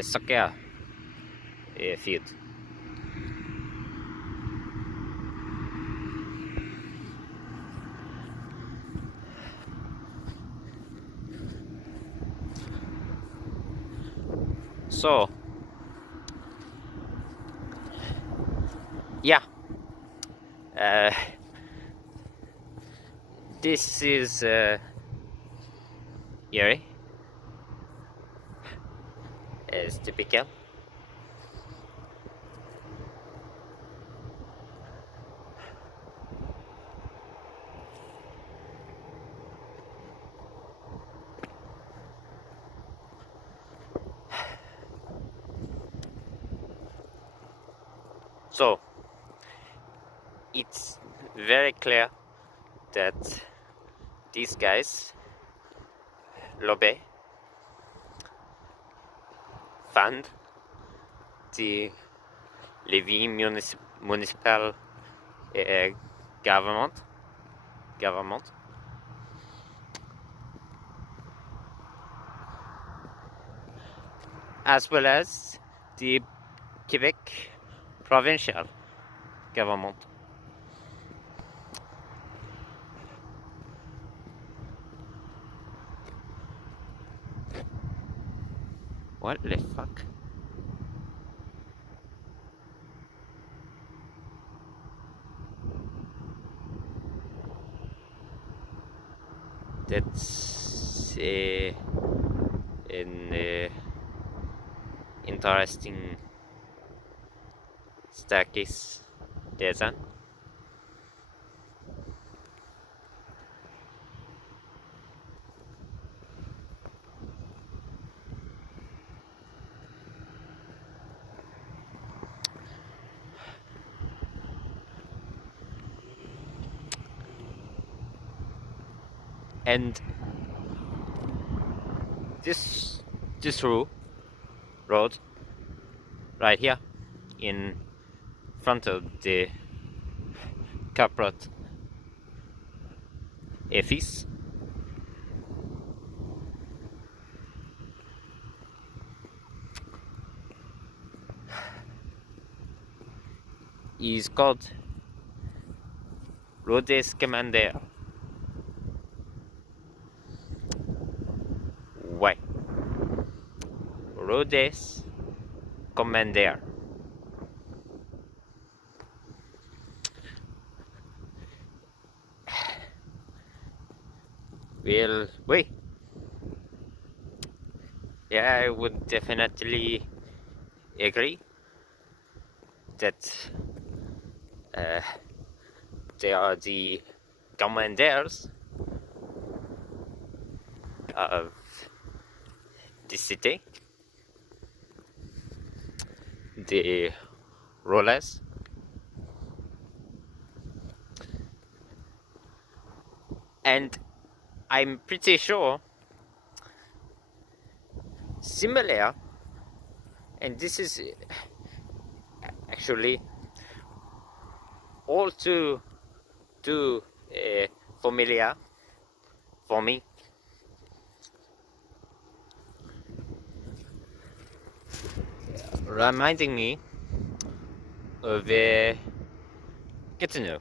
soccer field. So, yeah, this is eerie, as typical. So, it's very clear that these guys lobby, fund the Lévis municipal government, as well as the Quebec provincial government. What the fuck? That's an interesting staircase design. And this road right here in front of the corporate office is called Rodes Commander. Why? Rodes Commander. Well, wait. Yeah, I would definitely agree that they are the commanders of the city, the rulers, and I'm pretty sure similar, and this is actually all too familiar for me. Reminding me of Gatineau,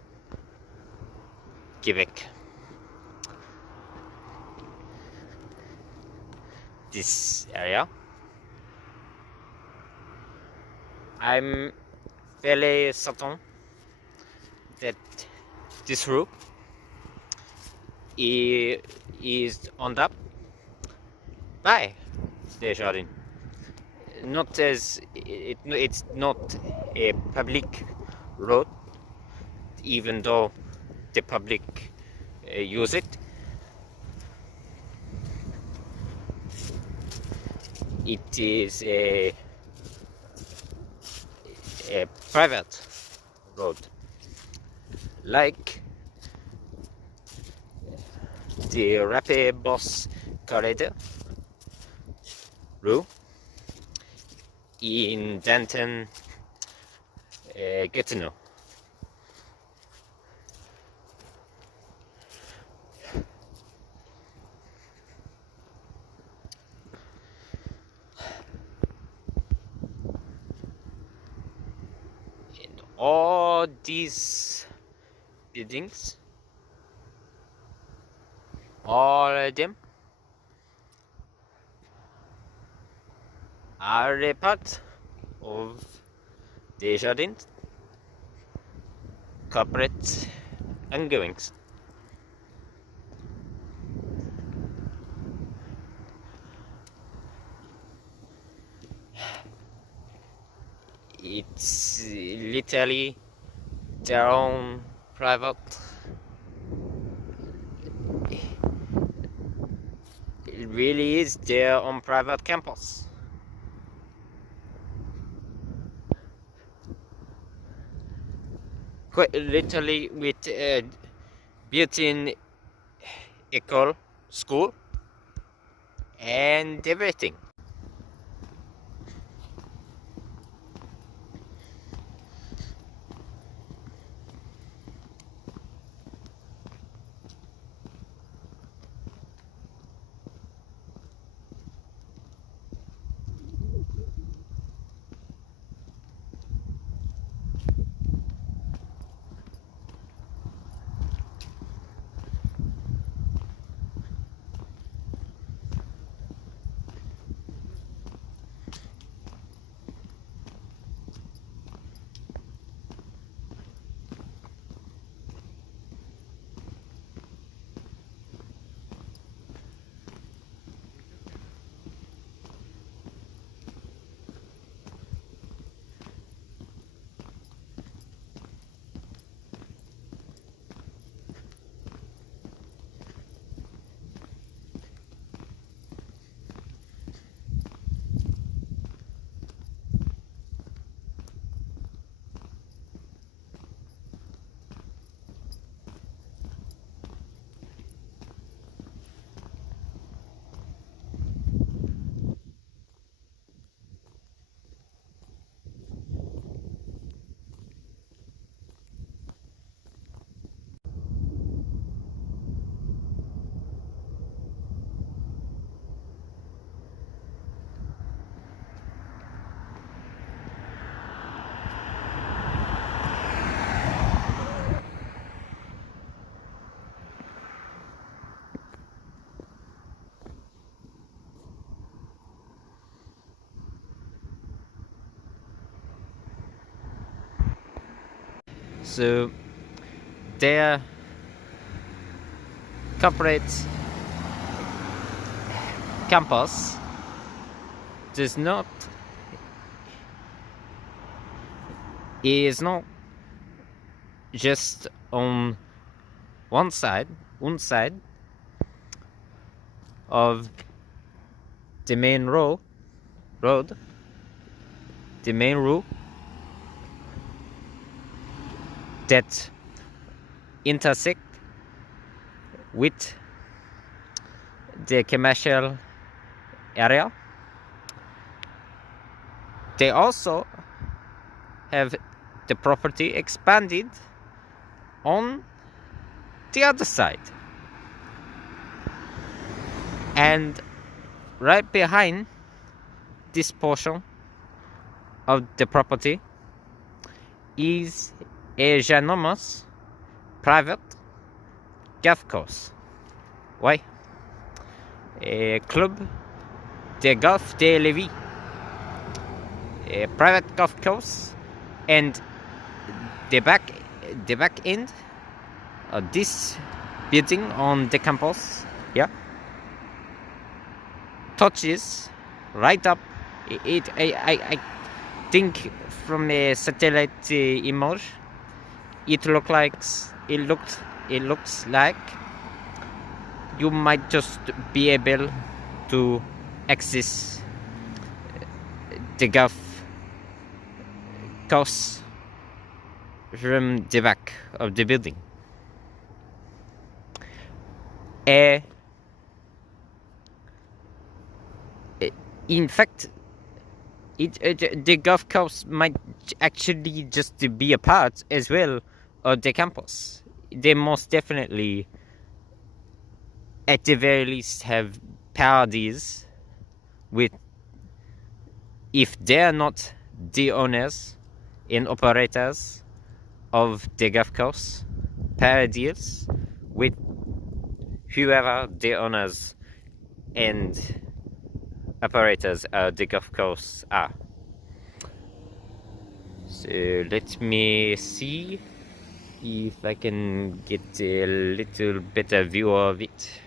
Quebec. This area. I'm fairly certain that this route is owned up by Desjardins. Not as it's not a public road, even though the public use it. It is a private road, like the rapid bus corridor route in Denton, Gatineau. And all these buildings, all of them are a part of Desjardins corporate ongoings. It's literally their own private. It really is their own private campus. Quite literally with a built-in école, school, and everything. So their corporate campus does not is not just on one side of the main road, the main road that intersect with the commercial area. They also have the property expanded on the other side, and right behind this portion of the property is a ginormous private golf course. Why? Club de Golf de Lévis, a private golf course, and the back end of this building on the campus, yeah, touches right up. I think from a satellite image, it looks like you might just be able to access the golf course from the back of the building. In fact, the golf course might actually just be a part as well of the campus. They most definitely, at the very least, have parties with, if they're not the owners and operators of the golf course, parties with whoever the owners and operators of the golf course are. So let me see if I can get a little better view of it.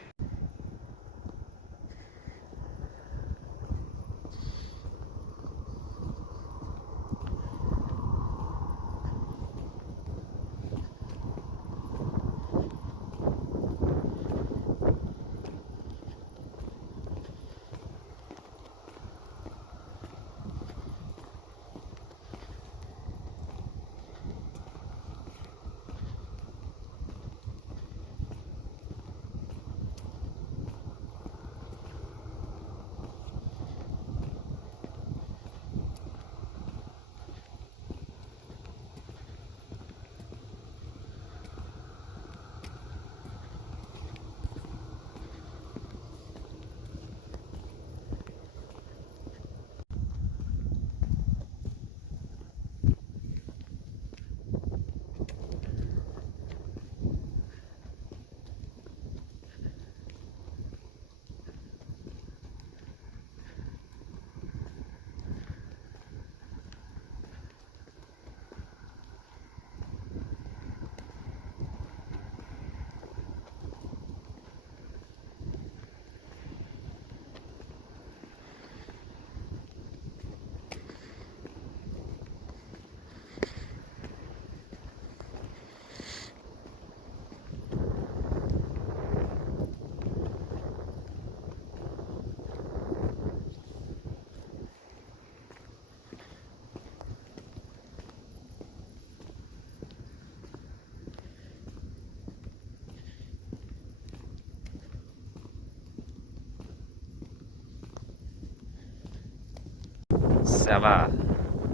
Ça va.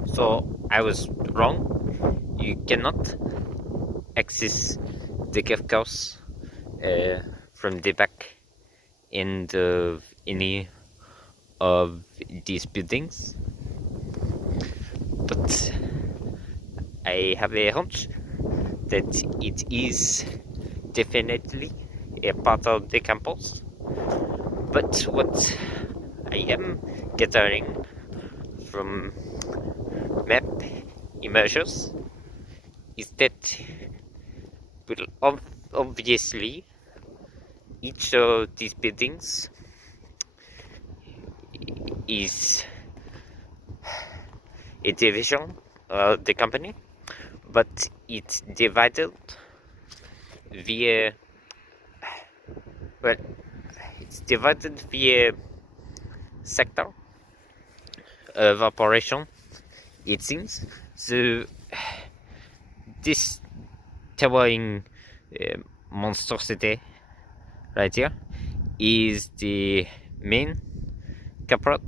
So I was wrong. You cannot access the golf course from the back end of any of these buildings. But I have a hunch that it is definitely a part of the campus. But what I am gathering from map images is that, well, obviously each of these buildings is a division of the company, but it's divided via, well, it's divided via sector of operation, it seems. So this towering monstrosity right here is the main corporate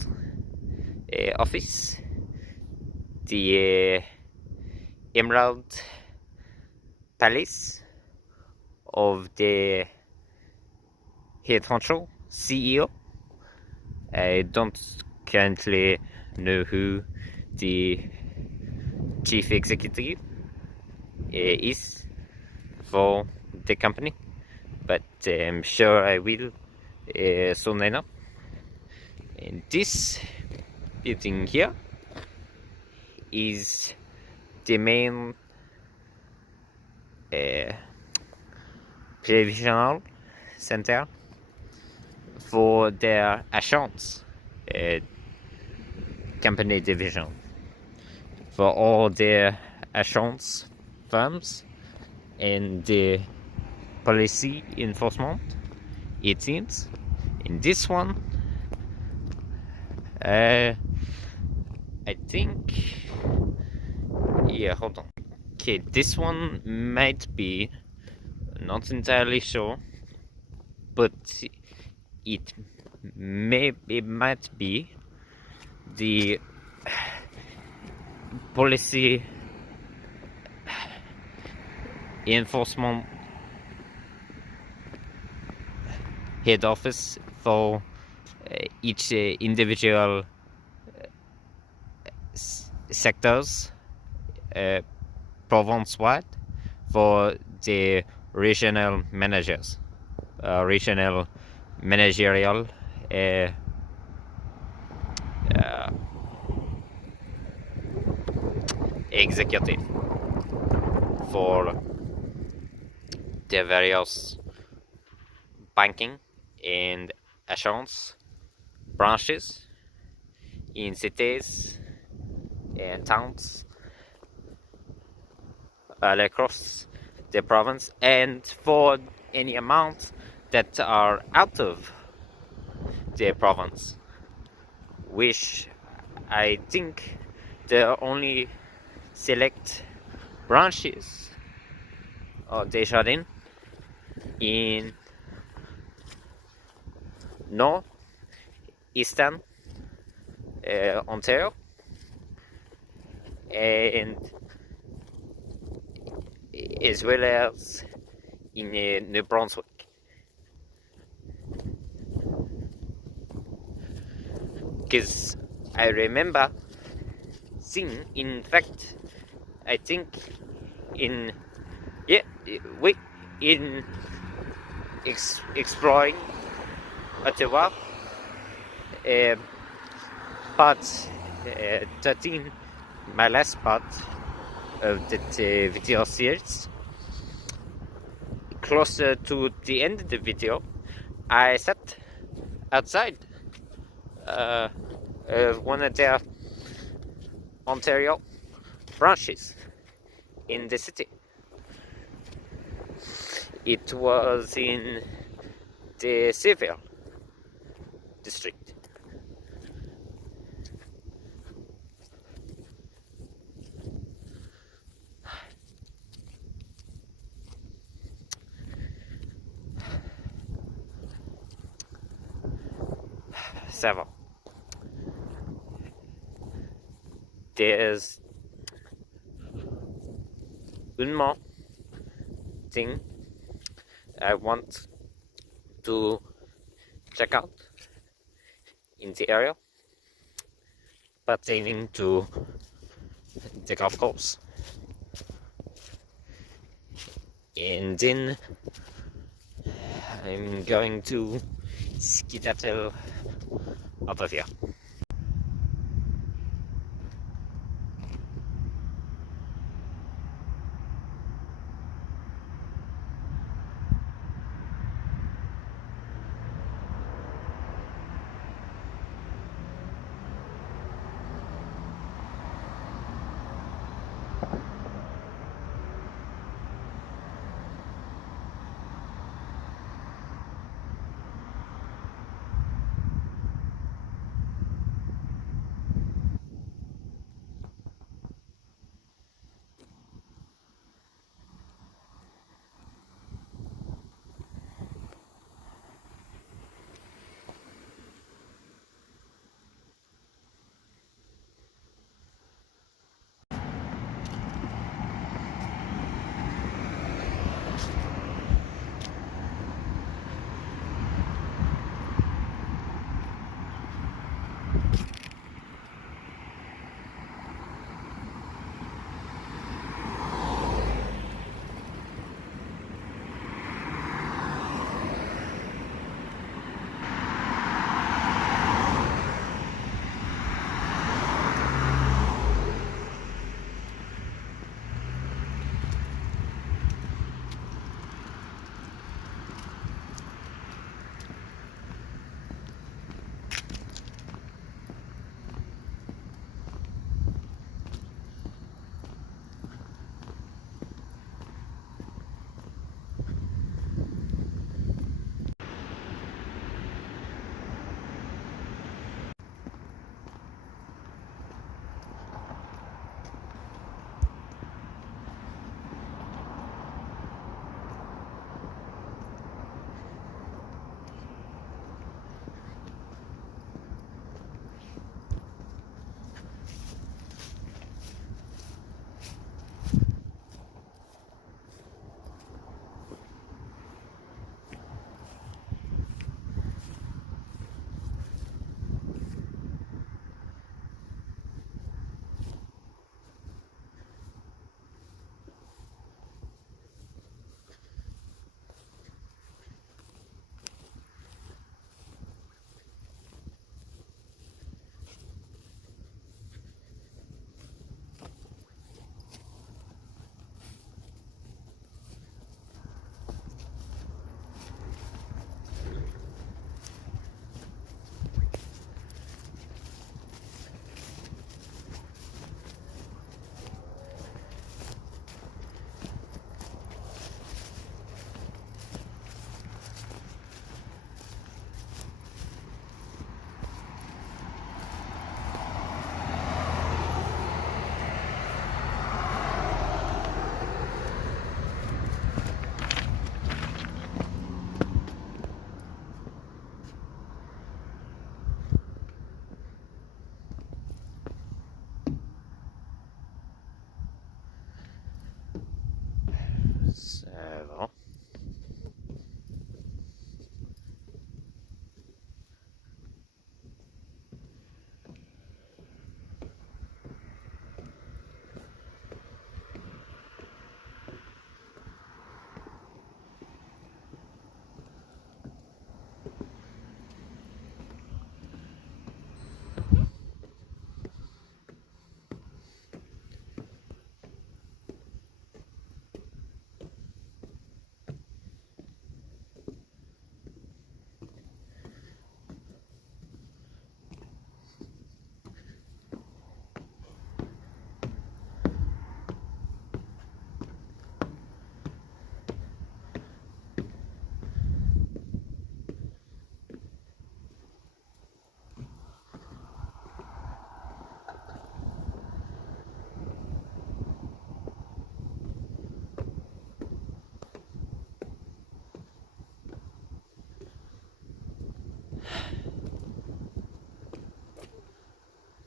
office, the Emerald Palace of the head honcho CEO. I don't currently know who the chief executive is for the company, but I'm sure I will soon enough. And this building here is the main provisional center for their assurance company division, for all the assurance firms and the policy enforcement teams. In this one, I think, yeah, hold on. Okay, this one might be, not entirely sure, but it might be the policy enforcement head office for each individual sectors province-wide, for the regional managers, regional managerial executive for the various banking and assurance branches in cities and towns all across the province, and for any amount that are out of the province, which I think there are only select branches of Desjardins in North Eastern Ontario and as well as in New Brunswick. Because I remember seeing, in fact, I think in exploring Ottawa, part 13, my last part of that video series. Closer to the end of the video, I sat outside one of their Ontario branches in the city. It was in the civil district. Several. There's one more thing I want to check out in the area pertaining to the golf course, and then I'm going to skedaddle out of here.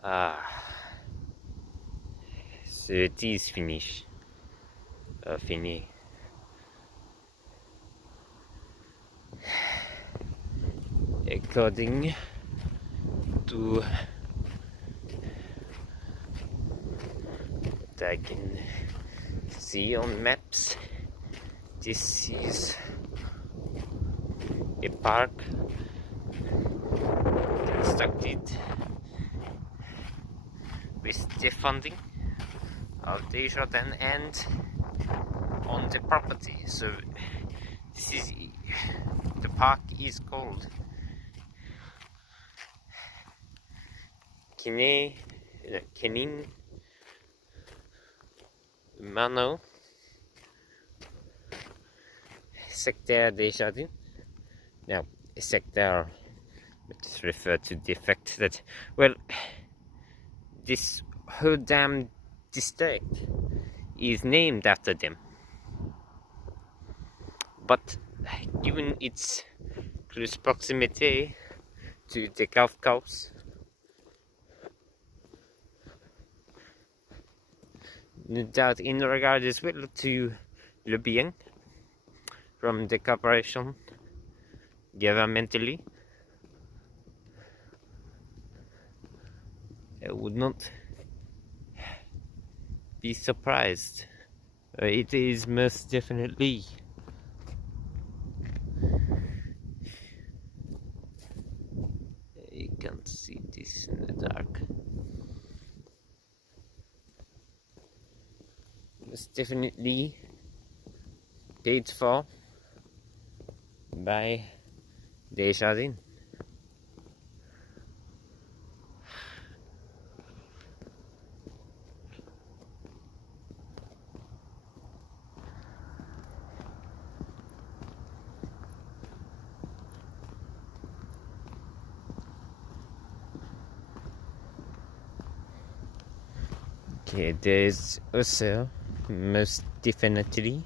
Ah, the tea is finished. Fini. According to what I can see on maps, this is a park constructed with the funding of Desjardins and on the property. So this is the park is called Kenin Mano Secteur Desjardins. Now, a sector is referred to the fact that, well, this whole damn district is named after them. But given its close proximity to the Gulf Coast, no doubt in regard as well to lobbying from the corporation governmentally, I would not be surprised. It is most definitely I can't see this in the dark. Most definitely paid for by Desjardins. Okay, there's also most definitely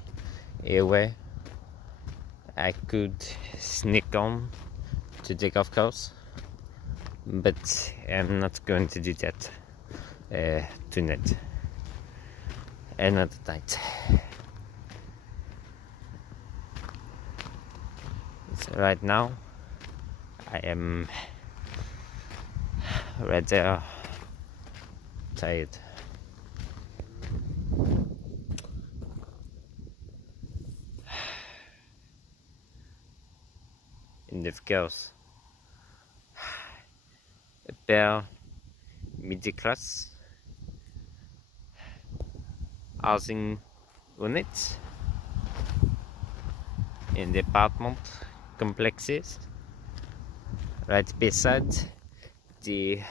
a way I could sneak on to the Gulf Coast, but I'm not going to do that tonight. Another night. So right now I am rather tired. And of course, upper middle class housing units in the apartment complexes right beside the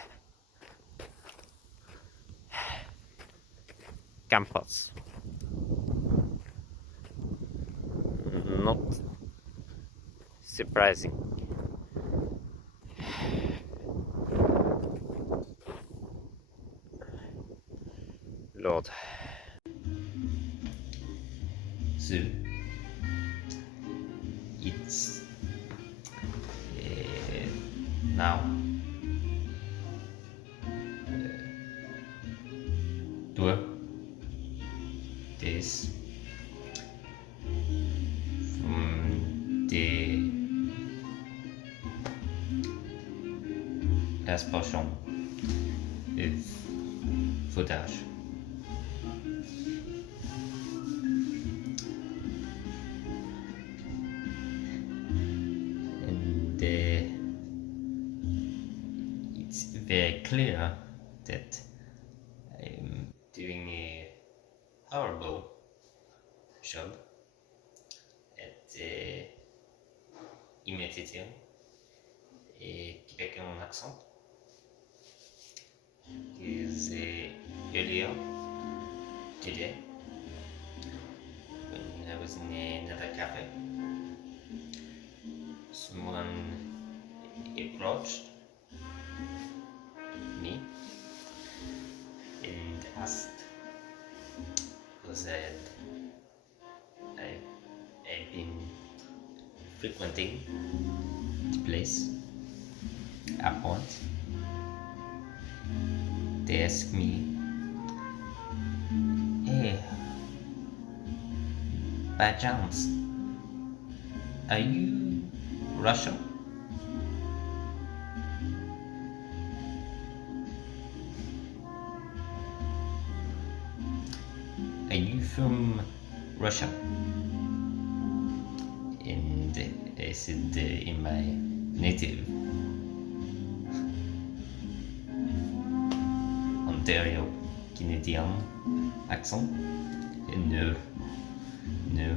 campus. Not surprising. Lord. So it's now 2 days from the last portion of footage. And it's very clear that I'm doing a horrible job at imitating a Québécois mon accent. Is earlier today when I was in another cafe, someone approached me and asked, because I've been frequenting the place at once, they ask me, hey, by chance, are you Russian? Are you from Russia? And I said in my native Ontario Canadian accent. No,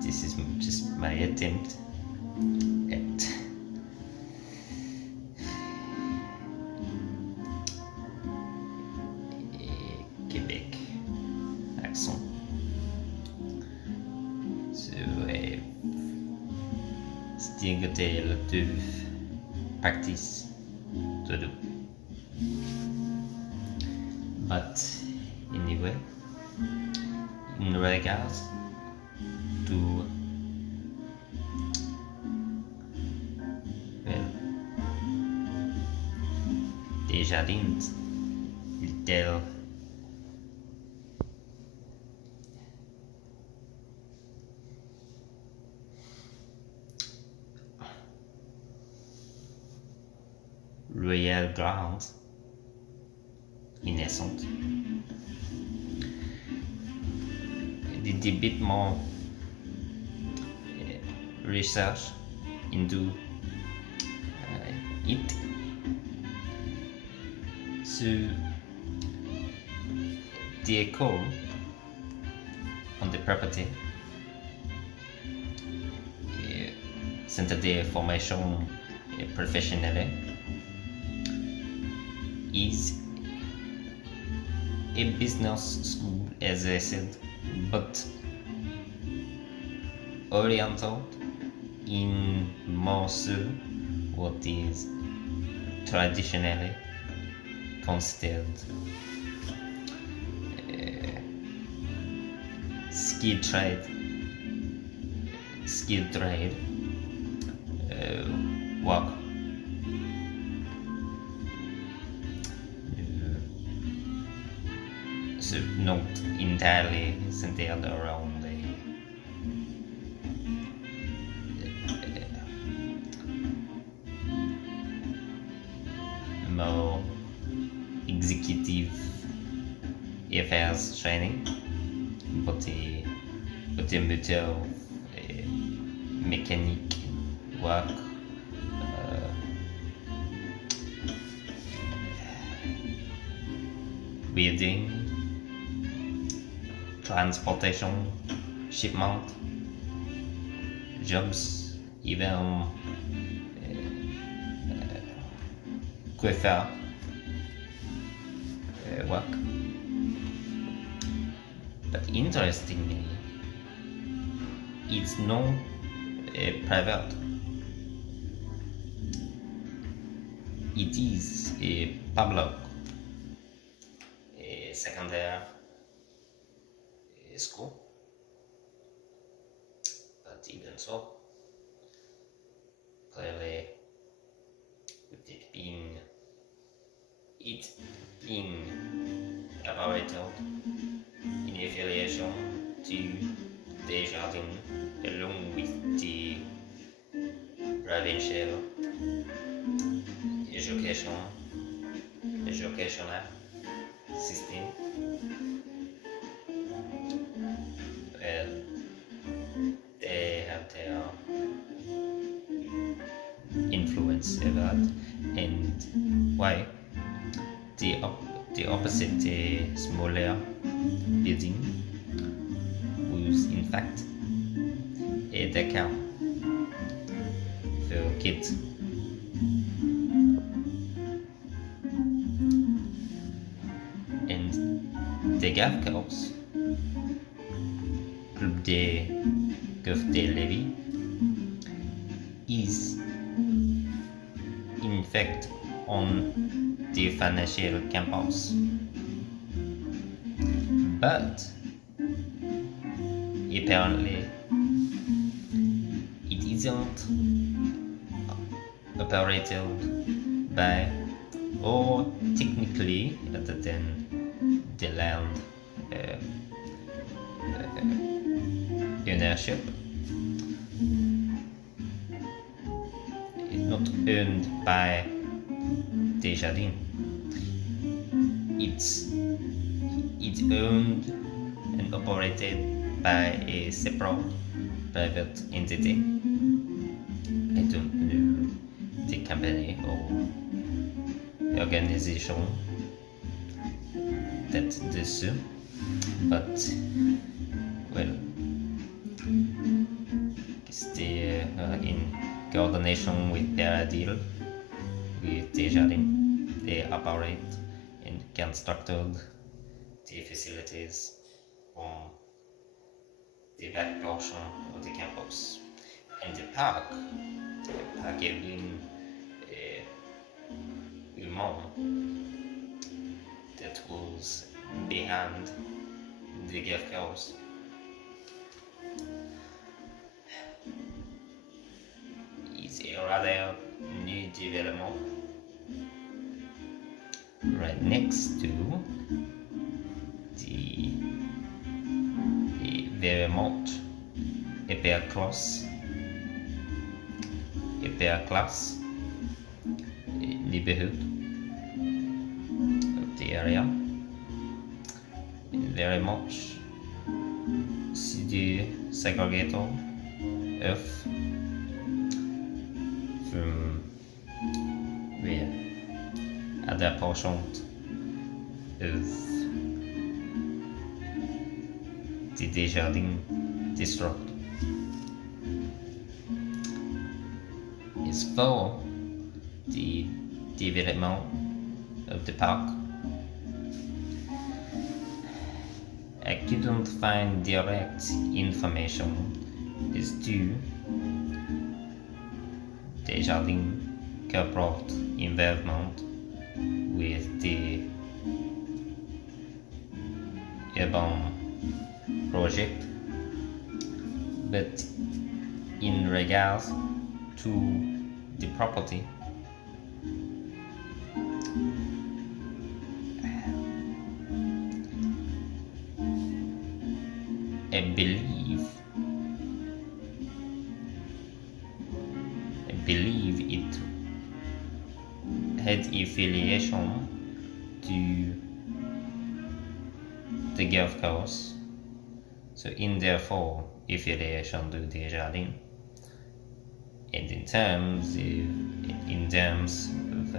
this is just my attempt at a Quebec accent. So I've still got a lot of practice to do. But anyway, in regards to Desjardins, il tell Royal Grounds in essence. Did a bit more research into it. So the call on the property Centre de Formation Professionnelle is a business school, as I said, but oriented in more so what is traditionally considered skilled trade work. So not entirely centered around more executive affairs training, but a matter of mechanic work, building, transportation, shipment, jobs, even coiffeur work. But interestingly, it's not private. It is a public secondary school, but even so, clearly, with it being operated in affiliation to Desjardins, along with the provincial educational system. They have their influence over that, and why the opposite smaller building was in fact a daycare for kids. And the golf course, Club de Golf de Lévis, is in fact on the financial campus, but apparently it isn't operated by or technically other than the land ownership. It's not owned by Desjardins. It's owned and operated by a separate private entity. I don't know the company or organization that does so, but well, they in coordination with their deal with Desjardins, they operate and constructed the facilities on the back portion of the campus. And the park has been a lawn that was behind the golf course. It's a rather new development right next to the very much upper class neighborhood of the area, very much see the segregator of from where other portions of the Desjardins district. Is for the development of the park. I couldn't find direct information as to Desjardins' corporate involvement with the urban project, but in regards to the property, I believe it had affiliation to the golf course, so in therefore affiliation to Desjardins. And in terms of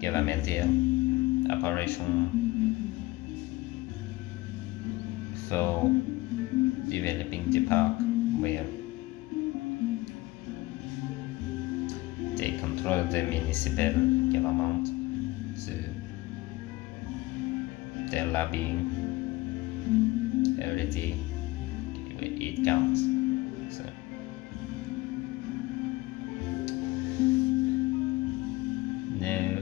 governmental operation for developing the park, where they control the municipal government, so their lobbying already it counts. So now,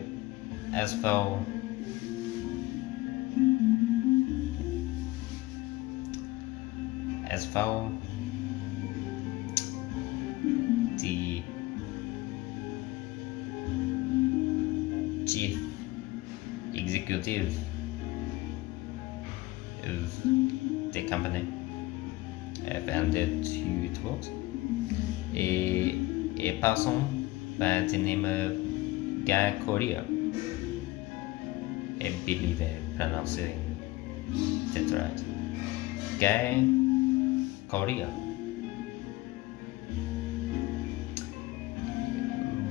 as for the chief executive of the company, I found it who it was, a person by the name of Guy Courier. I believe I'm pronouncing that right. Guy Courier.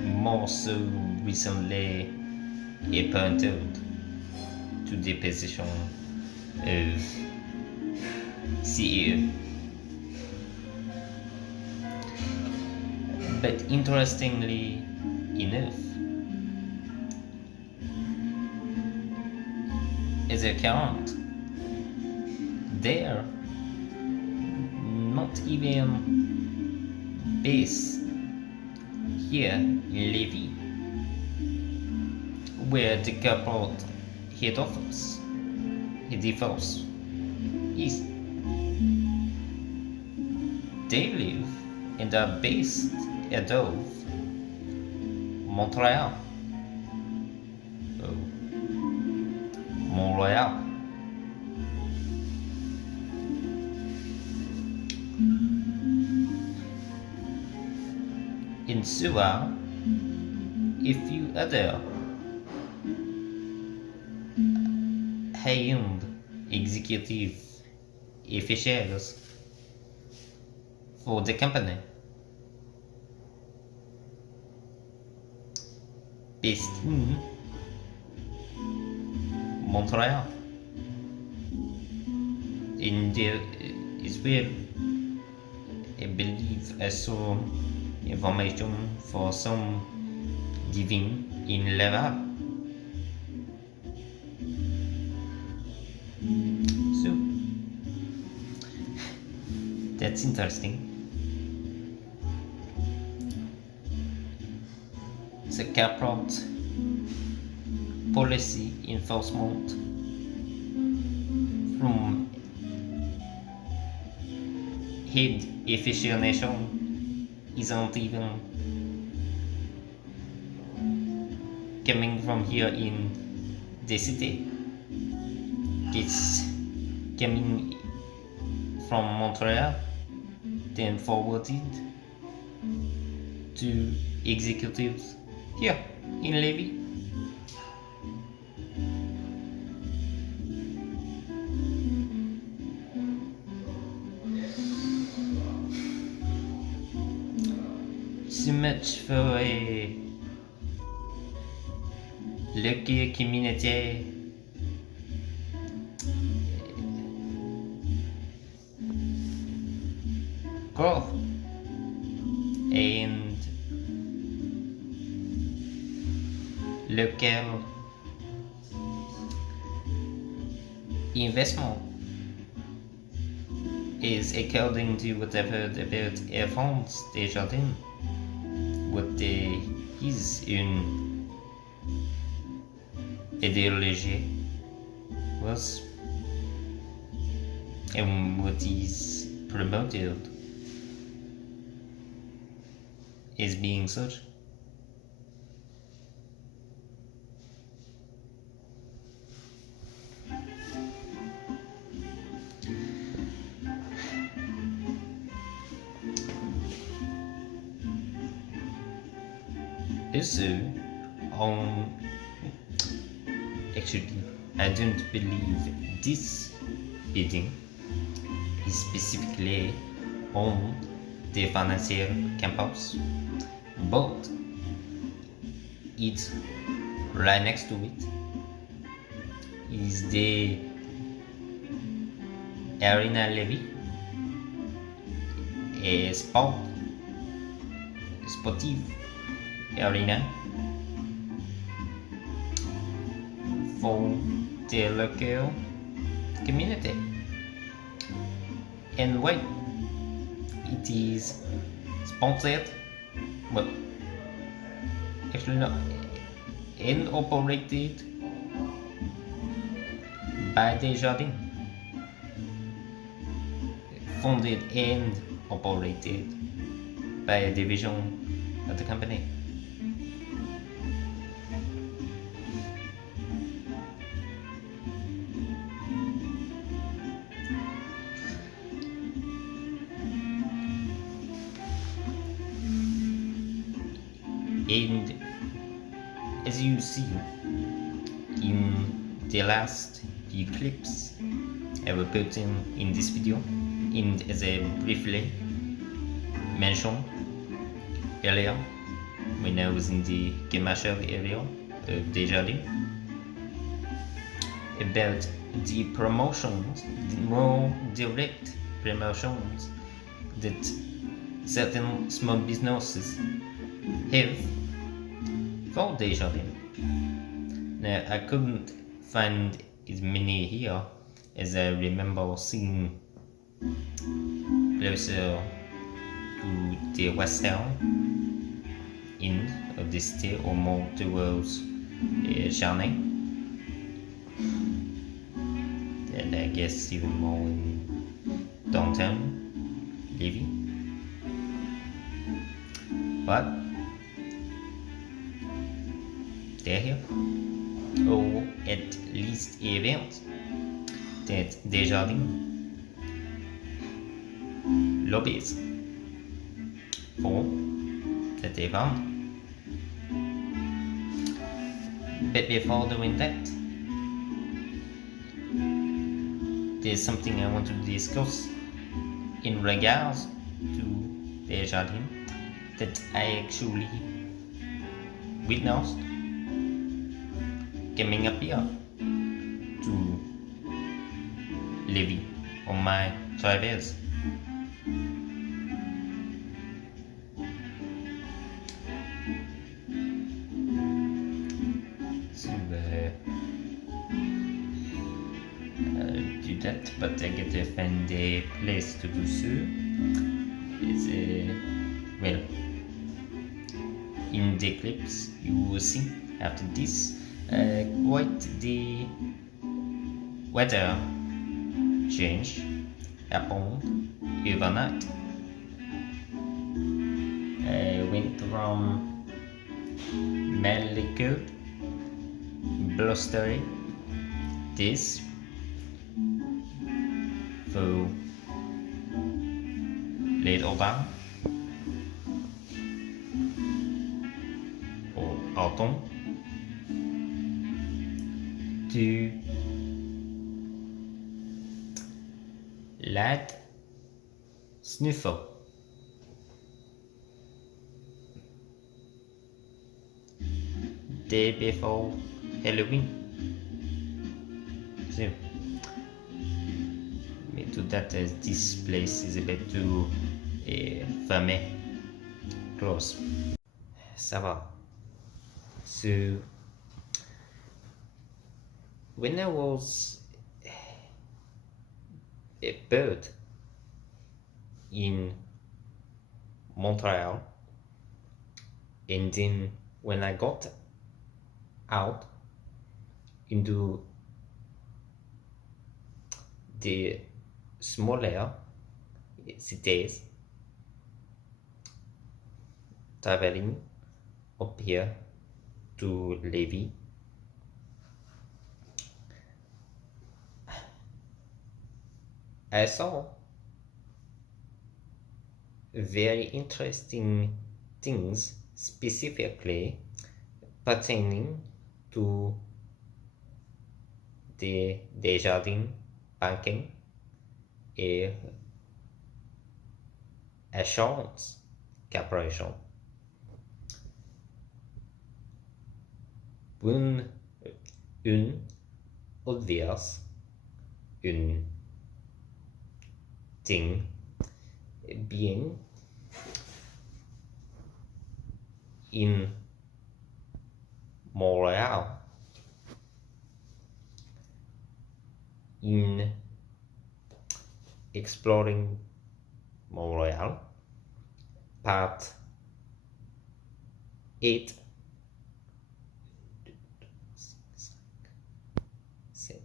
More so recently appointed to the position of CEO. But interestingly enough, as a current, they're not even based here in Lévis, where the corporate head office is. They live and are based out of Montreal. Montreal. In Suva, a few other high-end executive officials for the company based in Montreal. In there is where I believe I saw information for some giving in Laval. So that's interesting. The corporate policy enforcement from head efficiency isn't even coming from here in the city. It's coming from Montreal, then forwarded to executives here in Lévis. So much for a local community growth and local investment is according to what I've heard about Air France Desjardins, what his own ideology was and what he's promoted as being such. Also, actually, I don't believe this bidding is specifically on the financial campus, but it's right next to it is the Arena Lévis, a sportive arena for the local community. And wait, it is sponsored, but actually not, and operated by Desjardins, funded and operated by a division of the company. And as you see in the last few clips I will put in this video, and as I briefly mentioned earlier when I was in the commercial area of Desjardins, about the promotions, the more direct promotions that certain small businesses have for Desjardins. Now, I couldn't find as many here as I remember seeing closer to the western end of the city or more towards Charnay, and I guess even more in downtown Lévis. But they're here. or at least event that Desjardins lobbies for that event. But before doing that, there's something I want to discuss in regards to Desjardins that I actually witnessed coming up here to Lévis on my travels. So do that, but I get to find a place to do so. It's well, in the clips you will see after this quite the weather change happened overnight. I went from mildly cold, blustery this for later down or autumn to light snowfall. Day before Halloween. So, to that this place is a bit too fermé, close. Ça va. So, when I was a bird in Montreal, and then when I got out into the smaller cities, traveling up here to Lévis, I saw very interesting things specifically pertaining to the Desjardins banking et assurance corporation. Une obvious, une thing being in Montreal, in exploring Montreal, part 8, 7,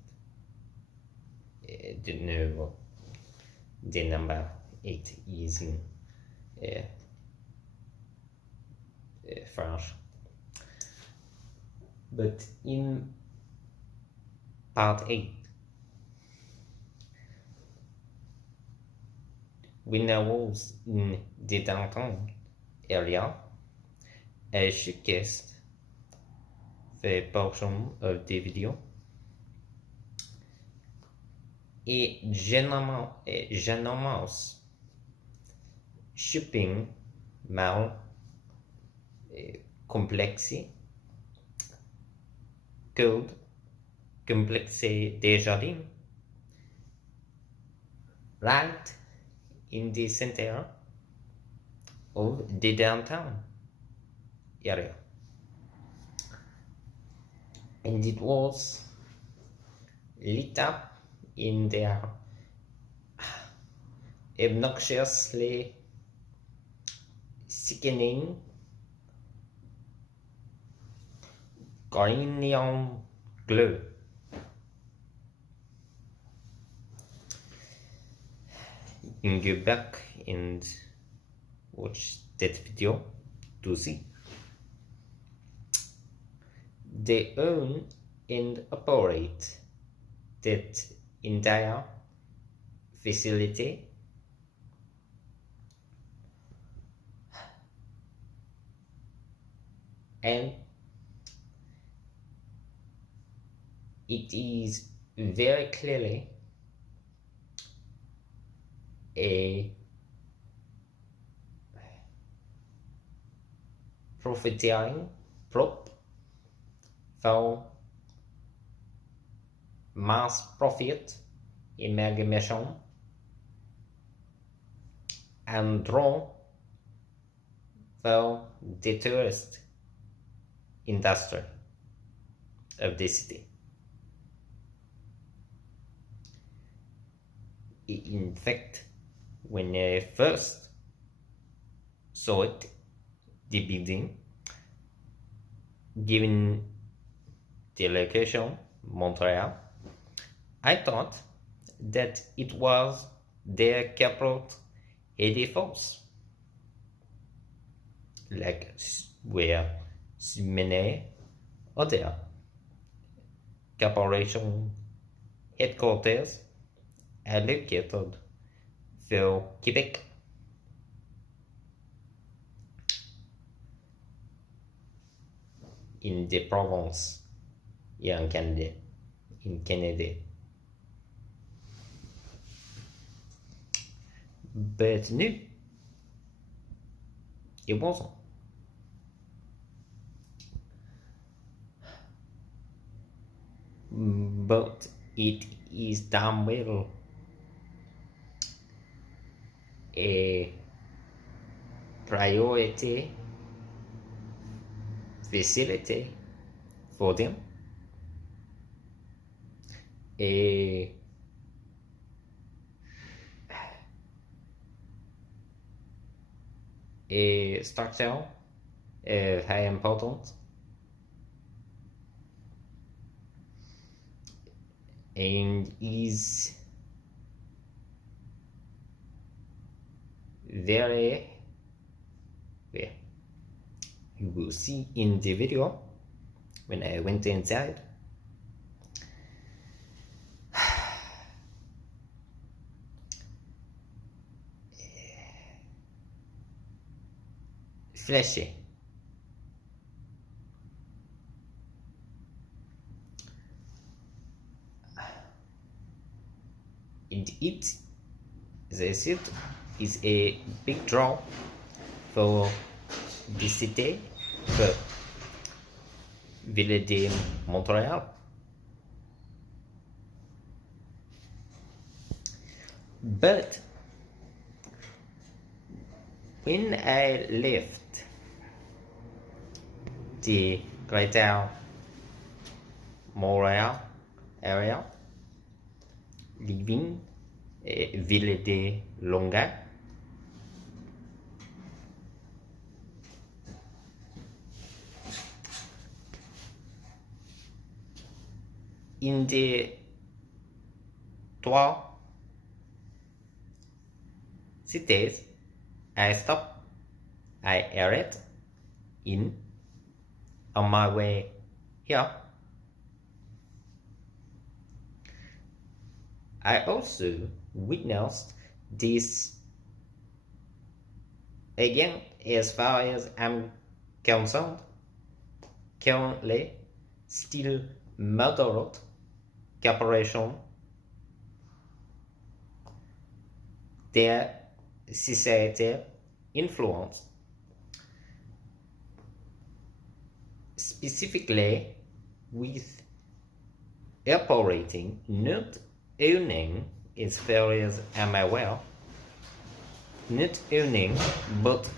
the number 8 is in French, but in part 8, when I was in the downtown area, I showcased the portion of the video et j'annonce shopping mall complexé called Complexé Desjardins, right in the center of the downtown area, and it was lit up in their obnoxiously sickening green neon glow. You can go back and watch that video to see. They own and operate that entire facility. And it is very clearly a profiteering prop for mass profit amalgamation and draw for the tourist industry of the city. In fact, when I first saw it, the building, given the location, Montreal, I thought that it was their corporate Headoffice, like where many other corporation headquarters are located for Quebec. In the province here in Canada. But no, it wasn't. But it is damn well a priority facility for them, a structure of high importance, and is very, well, you will see in the video when I went inside. Flashy. And it, as I said, is a big draw for the city, for Ville de Montréal. But when I left the Greater Montreal area, leaving Ville de Longueuil, in the trois cities I stopped, I aired in on my way here. I also witnessed this, again, as far as I'm concerned, currently still moderate corporation, their societal influence, specifically with operating, not owning, as far as I'm aware, not owning but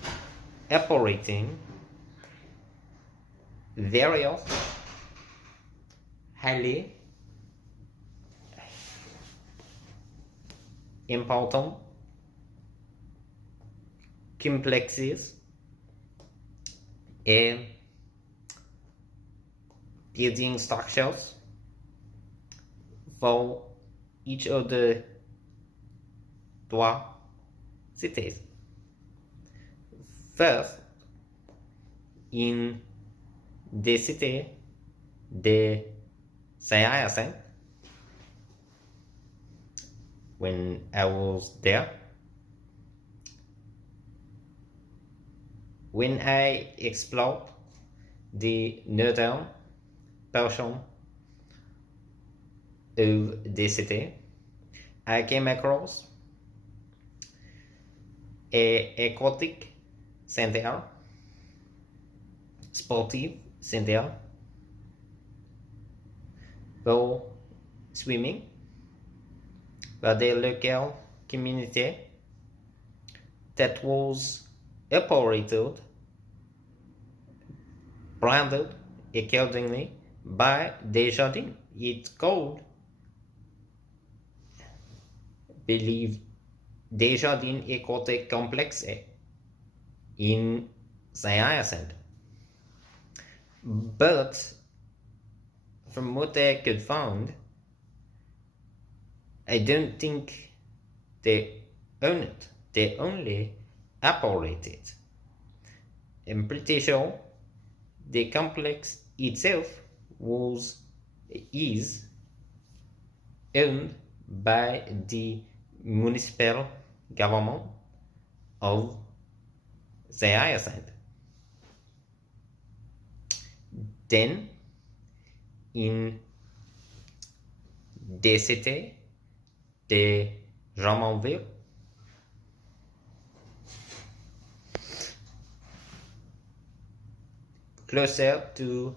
operating various highly important complexes and building structures for each of the trois cities. First, in the city de St. Hyacinthe when I was there. When I explored the northern portion of the city, I came across a aquatic center, sportive center for swimming, by the local community that was operated, branded accordingly by Desjardins. It's called, believe, Desjardins Aquatic Complex in St. Hyacinthe. But from what I could find, I don't think they own it. They only operate it. I'm pretty sure the complex itself is owned by the municipal government of St. Hyacinthe. Then, in the city de Drummondville, closer to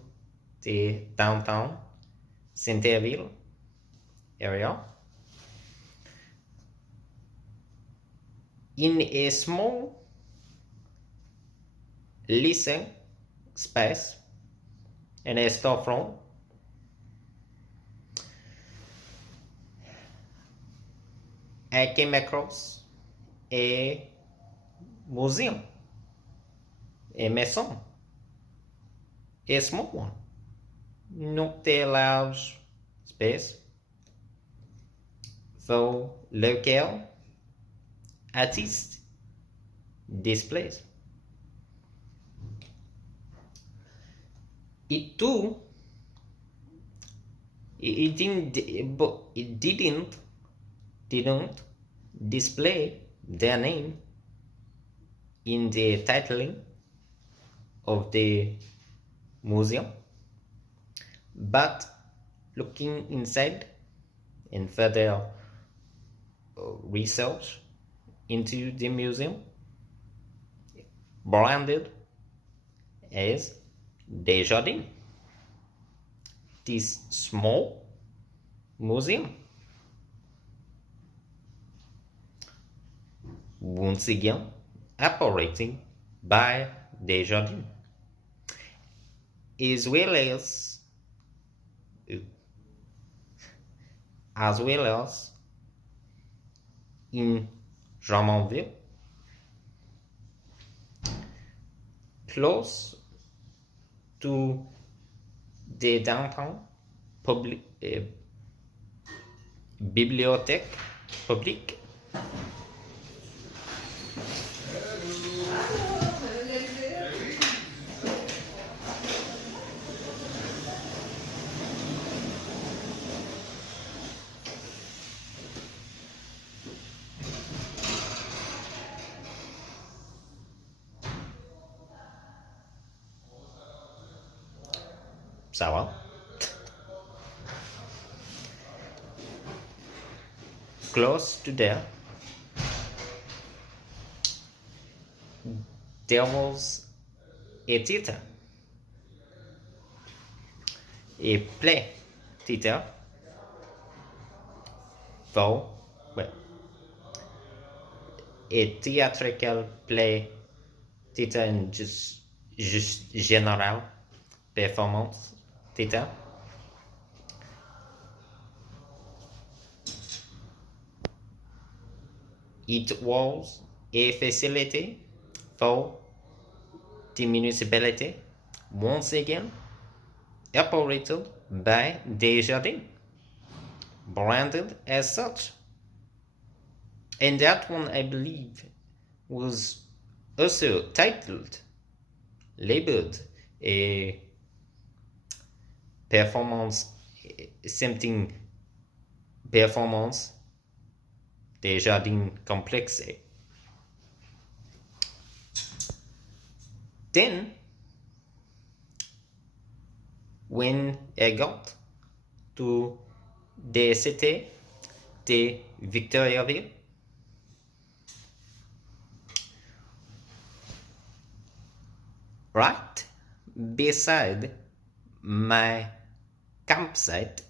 the downtown Centerville area, in a small leasing space and a storefront, I came across a museum, a maison, a small one, not a large space, for local artist displays. It too, it didn't display their name in the titling of the museum, but looking inside and further research into the museum, branded as Desjardins. This small museum, once again operating by Desjardins, as well as in Drummondville, close to the downtown public bibliothèque publique. Ça va? Close to there was a theater, a play theater for, well, a theatrical play theater and just general performance theater. It was a facility for the municipality, once again operated by Desjardins, branded as such. And that one, I believe, was also labeled a performance something performance Desjardins complexe. Then, when I got to the city de Victoriaville, right beside my campsite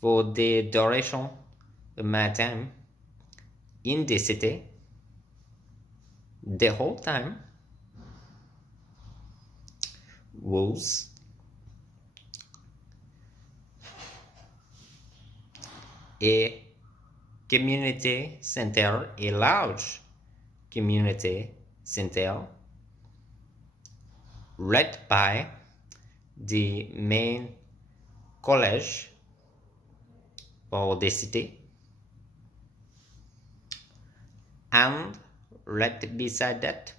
for the duration of my time in the city, the whole time was a community center, a large community center led by the main college for the city, and right beside that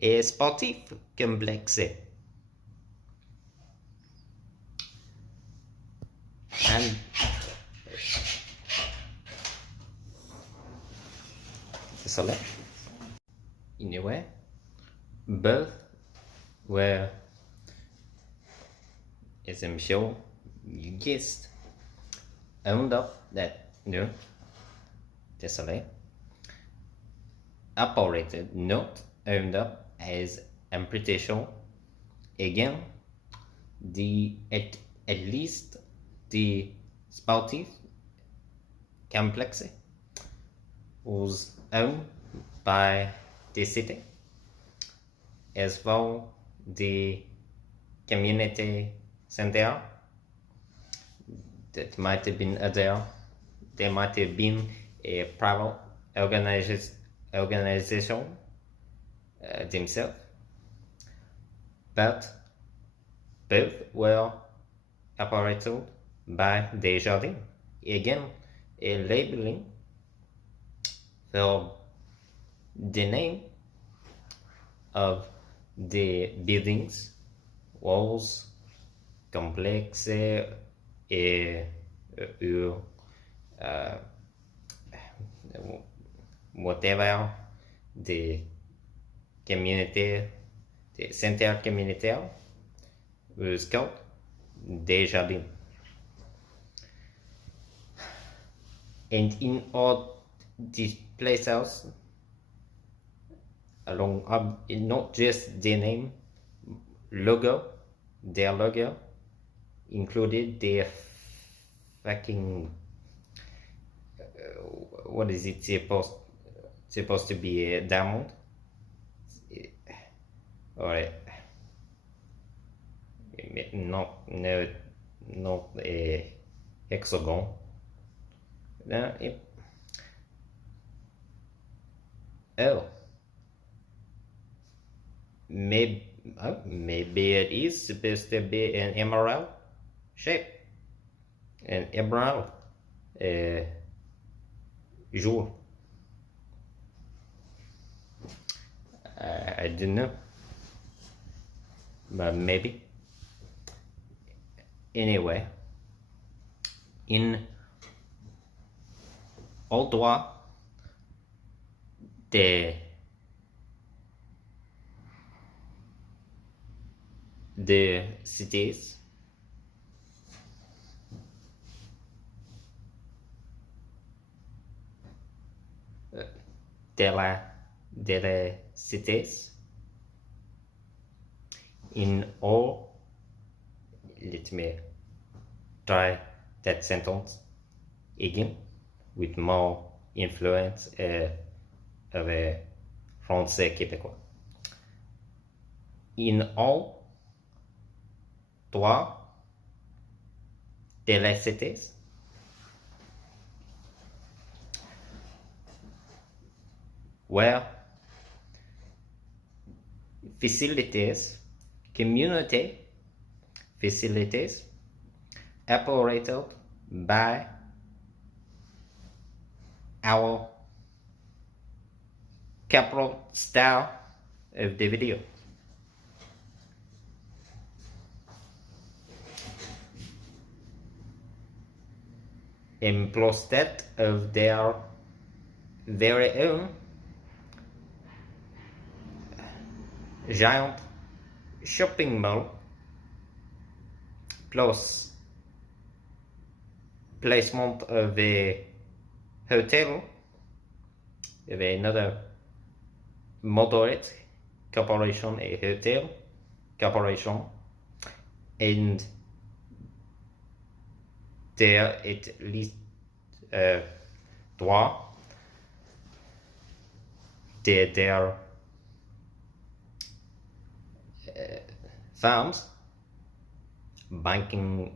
a sportif complex. And désolé. Anyway, both were, as I'm sure you guessed, owned up that no, désolé, operated, not owned up, as I'm pretty sure. Again, at least the sportif complex was owned by the city, as well the community center that might have been other. There might have been a private organization themselves, but both were operated by Desjardins. Again, a labeling for the name of the buildings, walls, complexes, whatever the community, the center communautaire was called Desjardins. And in all these places, along not just the name, logo, their logo included their fucking what is it supposed to be, a diamond or not a hexagon. Maybe it is supposed to be an emerald shape, an emerald jewel. I don't know, but maybe. Anyway, in Ottawa, the cities the cities in all. Let me try that sentence again with more influence of a français québécois. In all trois de les cités where facilities, community facilities operated by our capital star of the video. instead of their very own giant shopping mall plus placement of a hotel of another moderate corporation, a hotel corporation, and there at least trois their firms, banking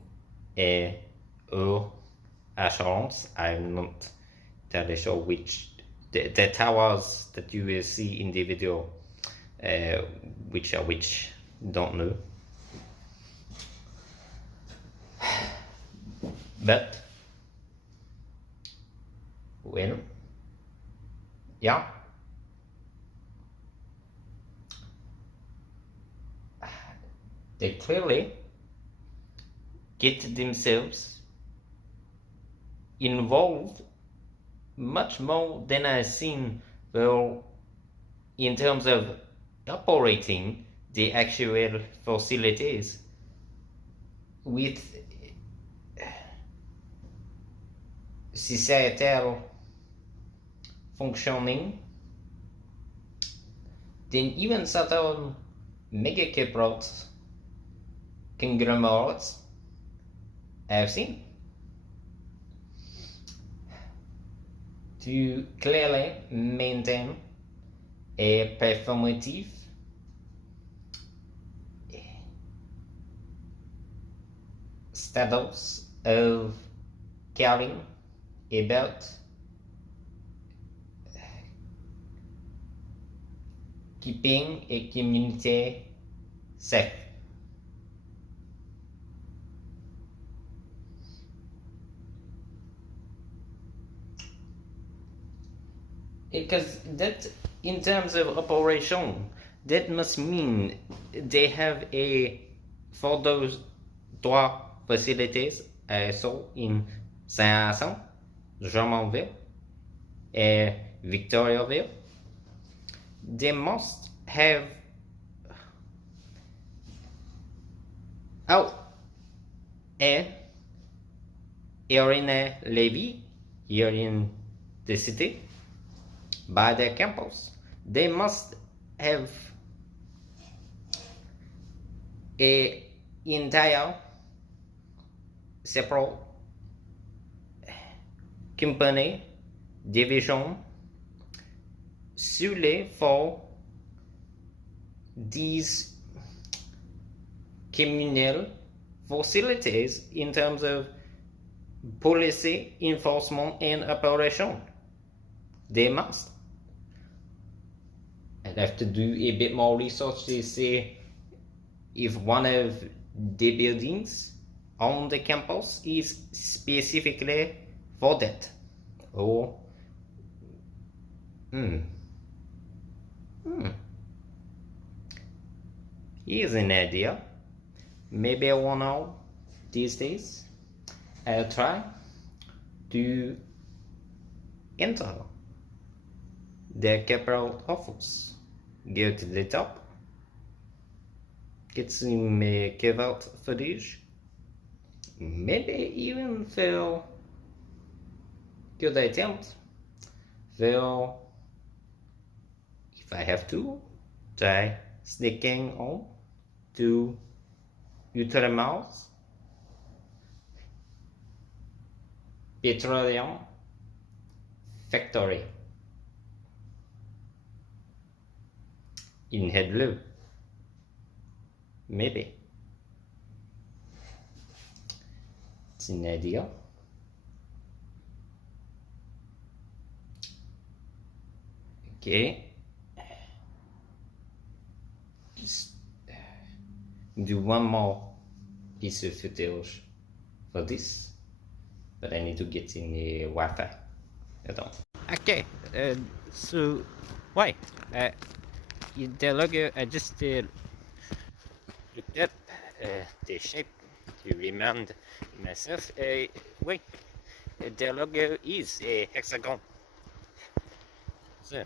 or assurance. I'm not entirely sure which the towers that you will see in the video, which are which, don't know. But well, yeah, they clearly get themselves involved much more than I've seen, well, in terms of operating the actual facilities with societal functioning than even certain mega corporates, conglomerates I've seen. To clearly maintain a performative status of caring about keeping a community safe. Because that, in terms of operation, that must mean they have for those trois facilities I saw in Saint-Hyacinthe, Drummondville, and Victoriaville, they must have and here in Lévis, here in the city, by their campus, they must have a entire separate company division solely for these communal facilities in terms of policy enforcement and operation. They must. I'd have to do a bit more research to see if one of the buildings on the campus is specifically for that. Or here's an idea. Maybe one of these days I'll try to enter the capital office. Go to the top, get some covert footage, maybe even for good attempt, for if I have to, try sneaking on to Ultramar's petroleum factory in Headoffice. Maybe it's an idea. Okay, just do one more piece of footage for this, but I need to get in the Wi-Fi. Okay, so why? The logo, I just looked up the shape to remind myself. Wait, the logo is a hexagon. So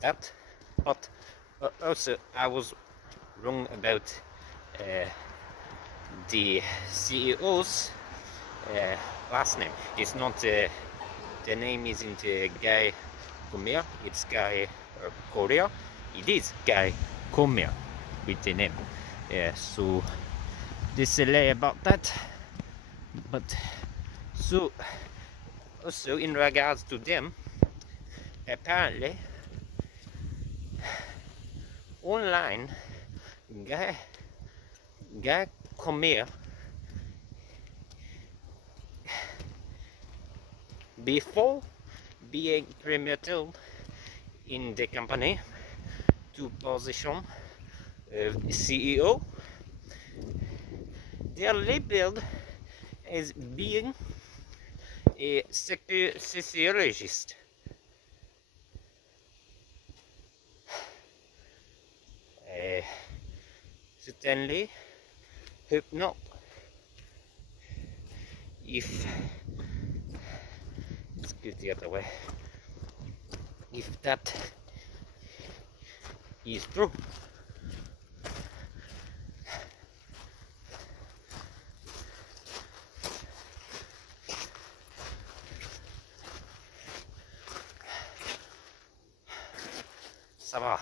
that, but also I was wrong about the CEO's last name. It's not the name isn't Guy Comer, it's Guy Korea. It is Guy Comer with the name. So this is about that. But so also in regards to them, apparently online Guy Comer before being promoted in the company to position CEO, they are labeled as being a sociologist. Certainly hope not. If let's go the other way. If that is true. Ça va.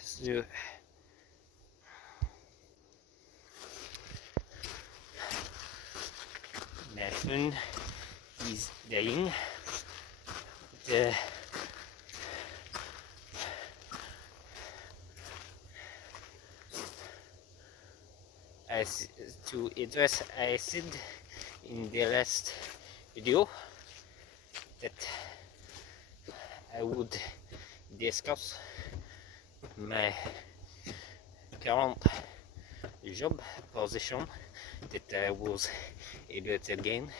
So, my phone is dying. As to address, I said in the last video that I would discuss my current job position that I was able to gain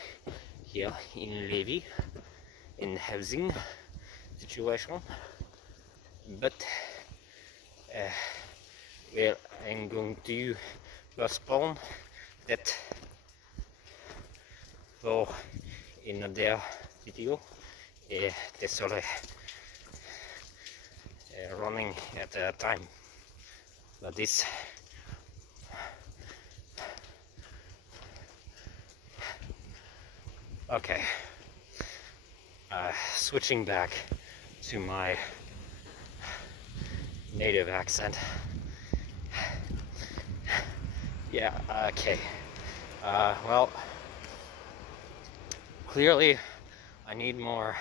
here in Lévis in housing situation, but well, I'm going to postpone that for another video. Désolé, running at a time like this. Okay, switching back to my native accent. Yeah, okay. Well, clearly I need more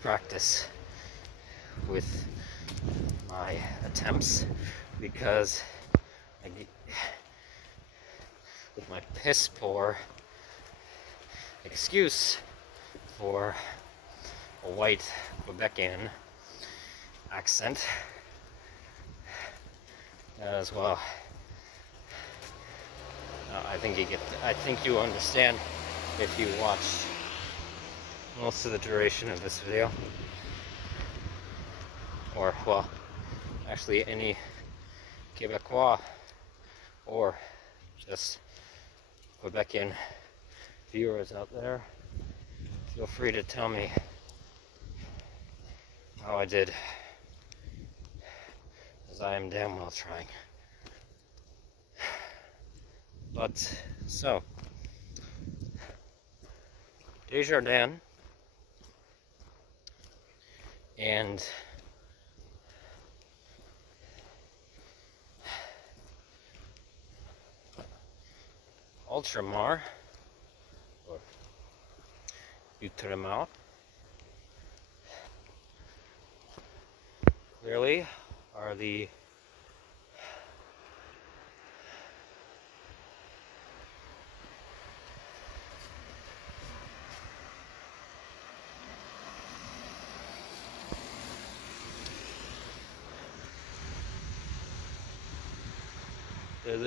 practice with my attempts because with my piss poor excuse for a white Quebecian accent as well. I think you understand if you watch most of the duration of this video, or well, actually any Quebecois or just Quebecian viewers out there. Feel free to tell me how I did, as I am damn well trying. But so, Desjardins and Ultramar or Outremer clearly are the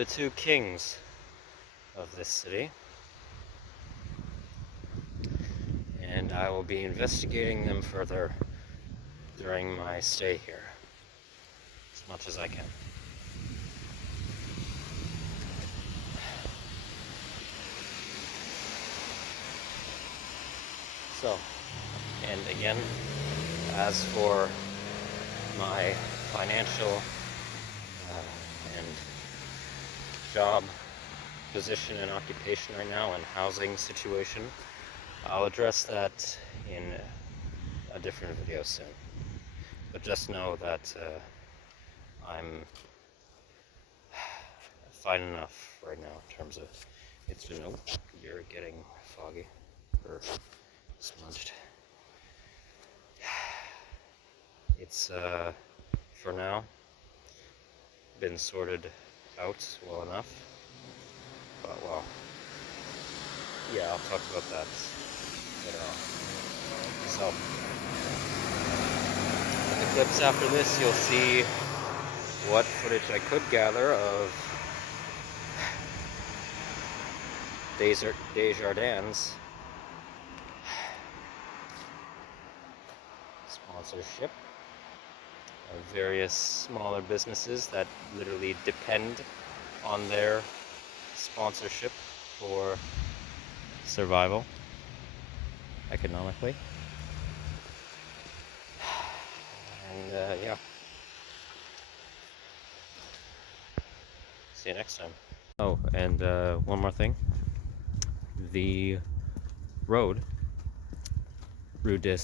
two kings of this city, and I will be investigating them further during my stay here as much as I can. So, and again, as for my financial and job position and occupation right now and housing situation, I'll address that in a different video soon. But just know that I'm fine enough right now in terms of it's been, oh, you're getting foggy or smudged. It's for now been sorted out well enough, but well, yeah, I'll talk about that later on. So in the clips after this, you'll see what footage I could gather of Desjardins sponsorship of various smaller businesses that literally depend on their sponsorship for survival economically. And yeah, see you next time. Oh, and one more thing. The road, Rue des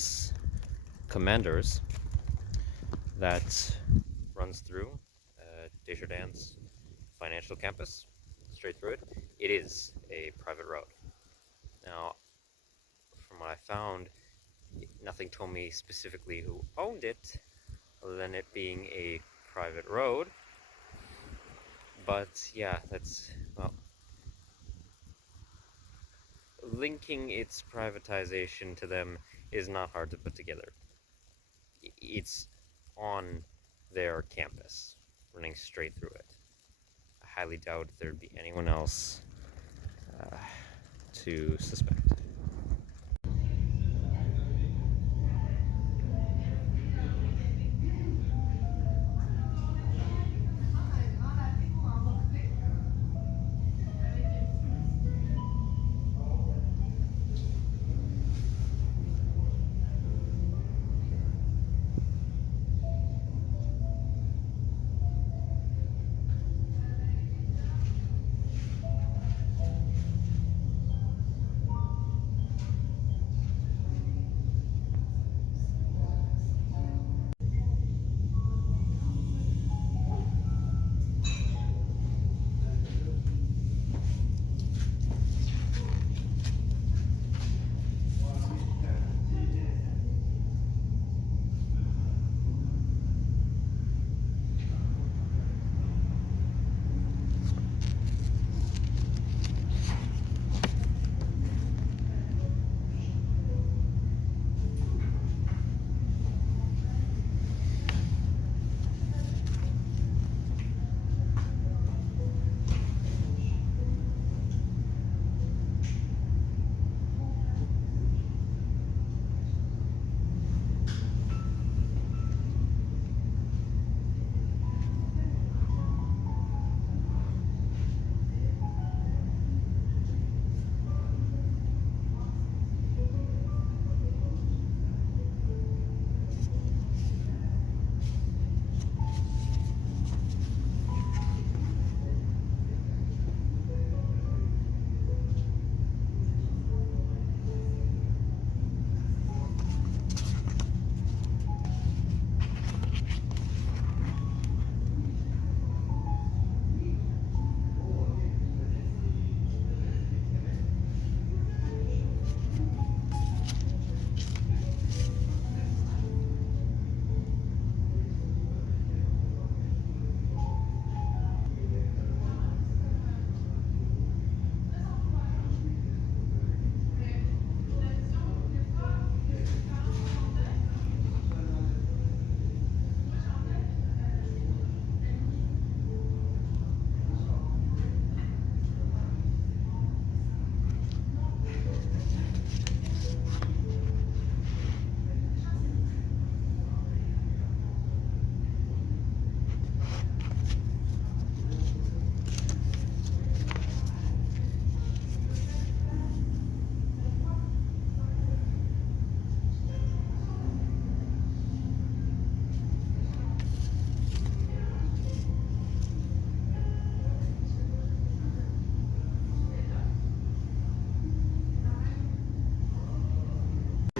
Commanders, that runs through Desjardins Financial Campus, straight through it, it is a private road. Now, from what I found, nothing told me specifically who owned it, other than it being a private road. But yeah, that's, well, linking its privatization to them is not hard to put together. It's on their campus, running straight through it. I highly doubt there'd be anyone else to suspect.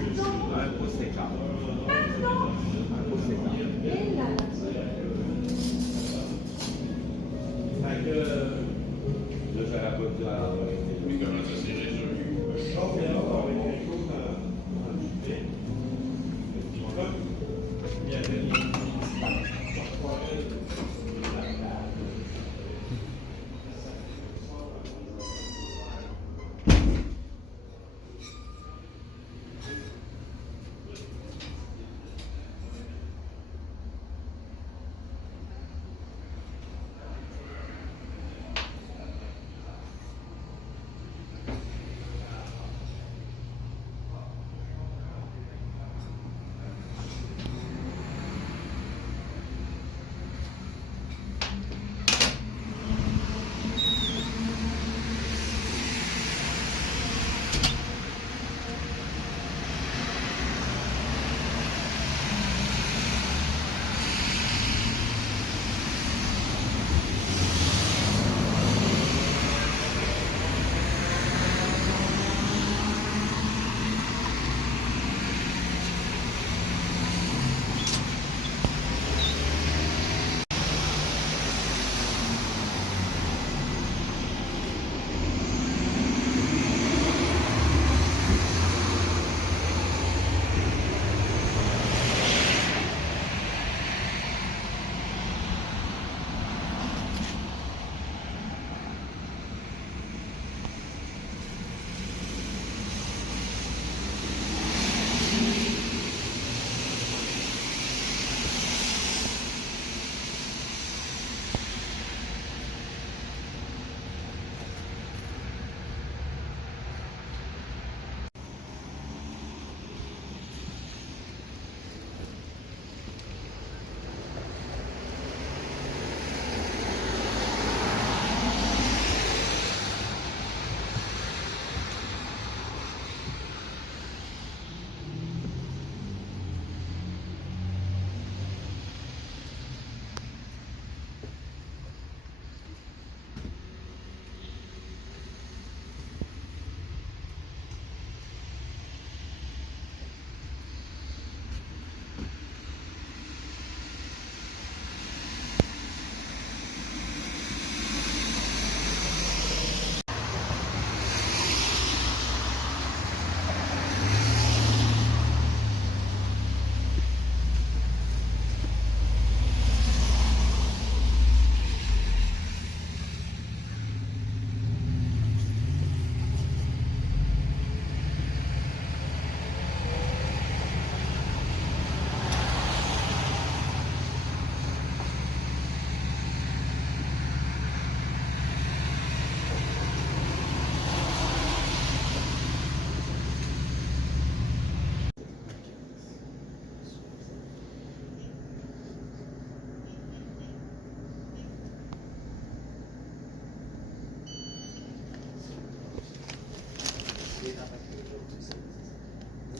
Un pouce d'écart. Un pouce d'écart. Fait que là, j'aurais pas dû mais comment ça s'est résolu? Je sors dehors avec quelque chose dans le juillet. Puis comme il y avait des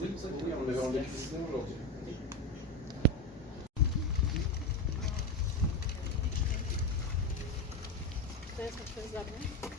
Oui, on l'a fait aujourd'hui. Ça, ça te faisait bien.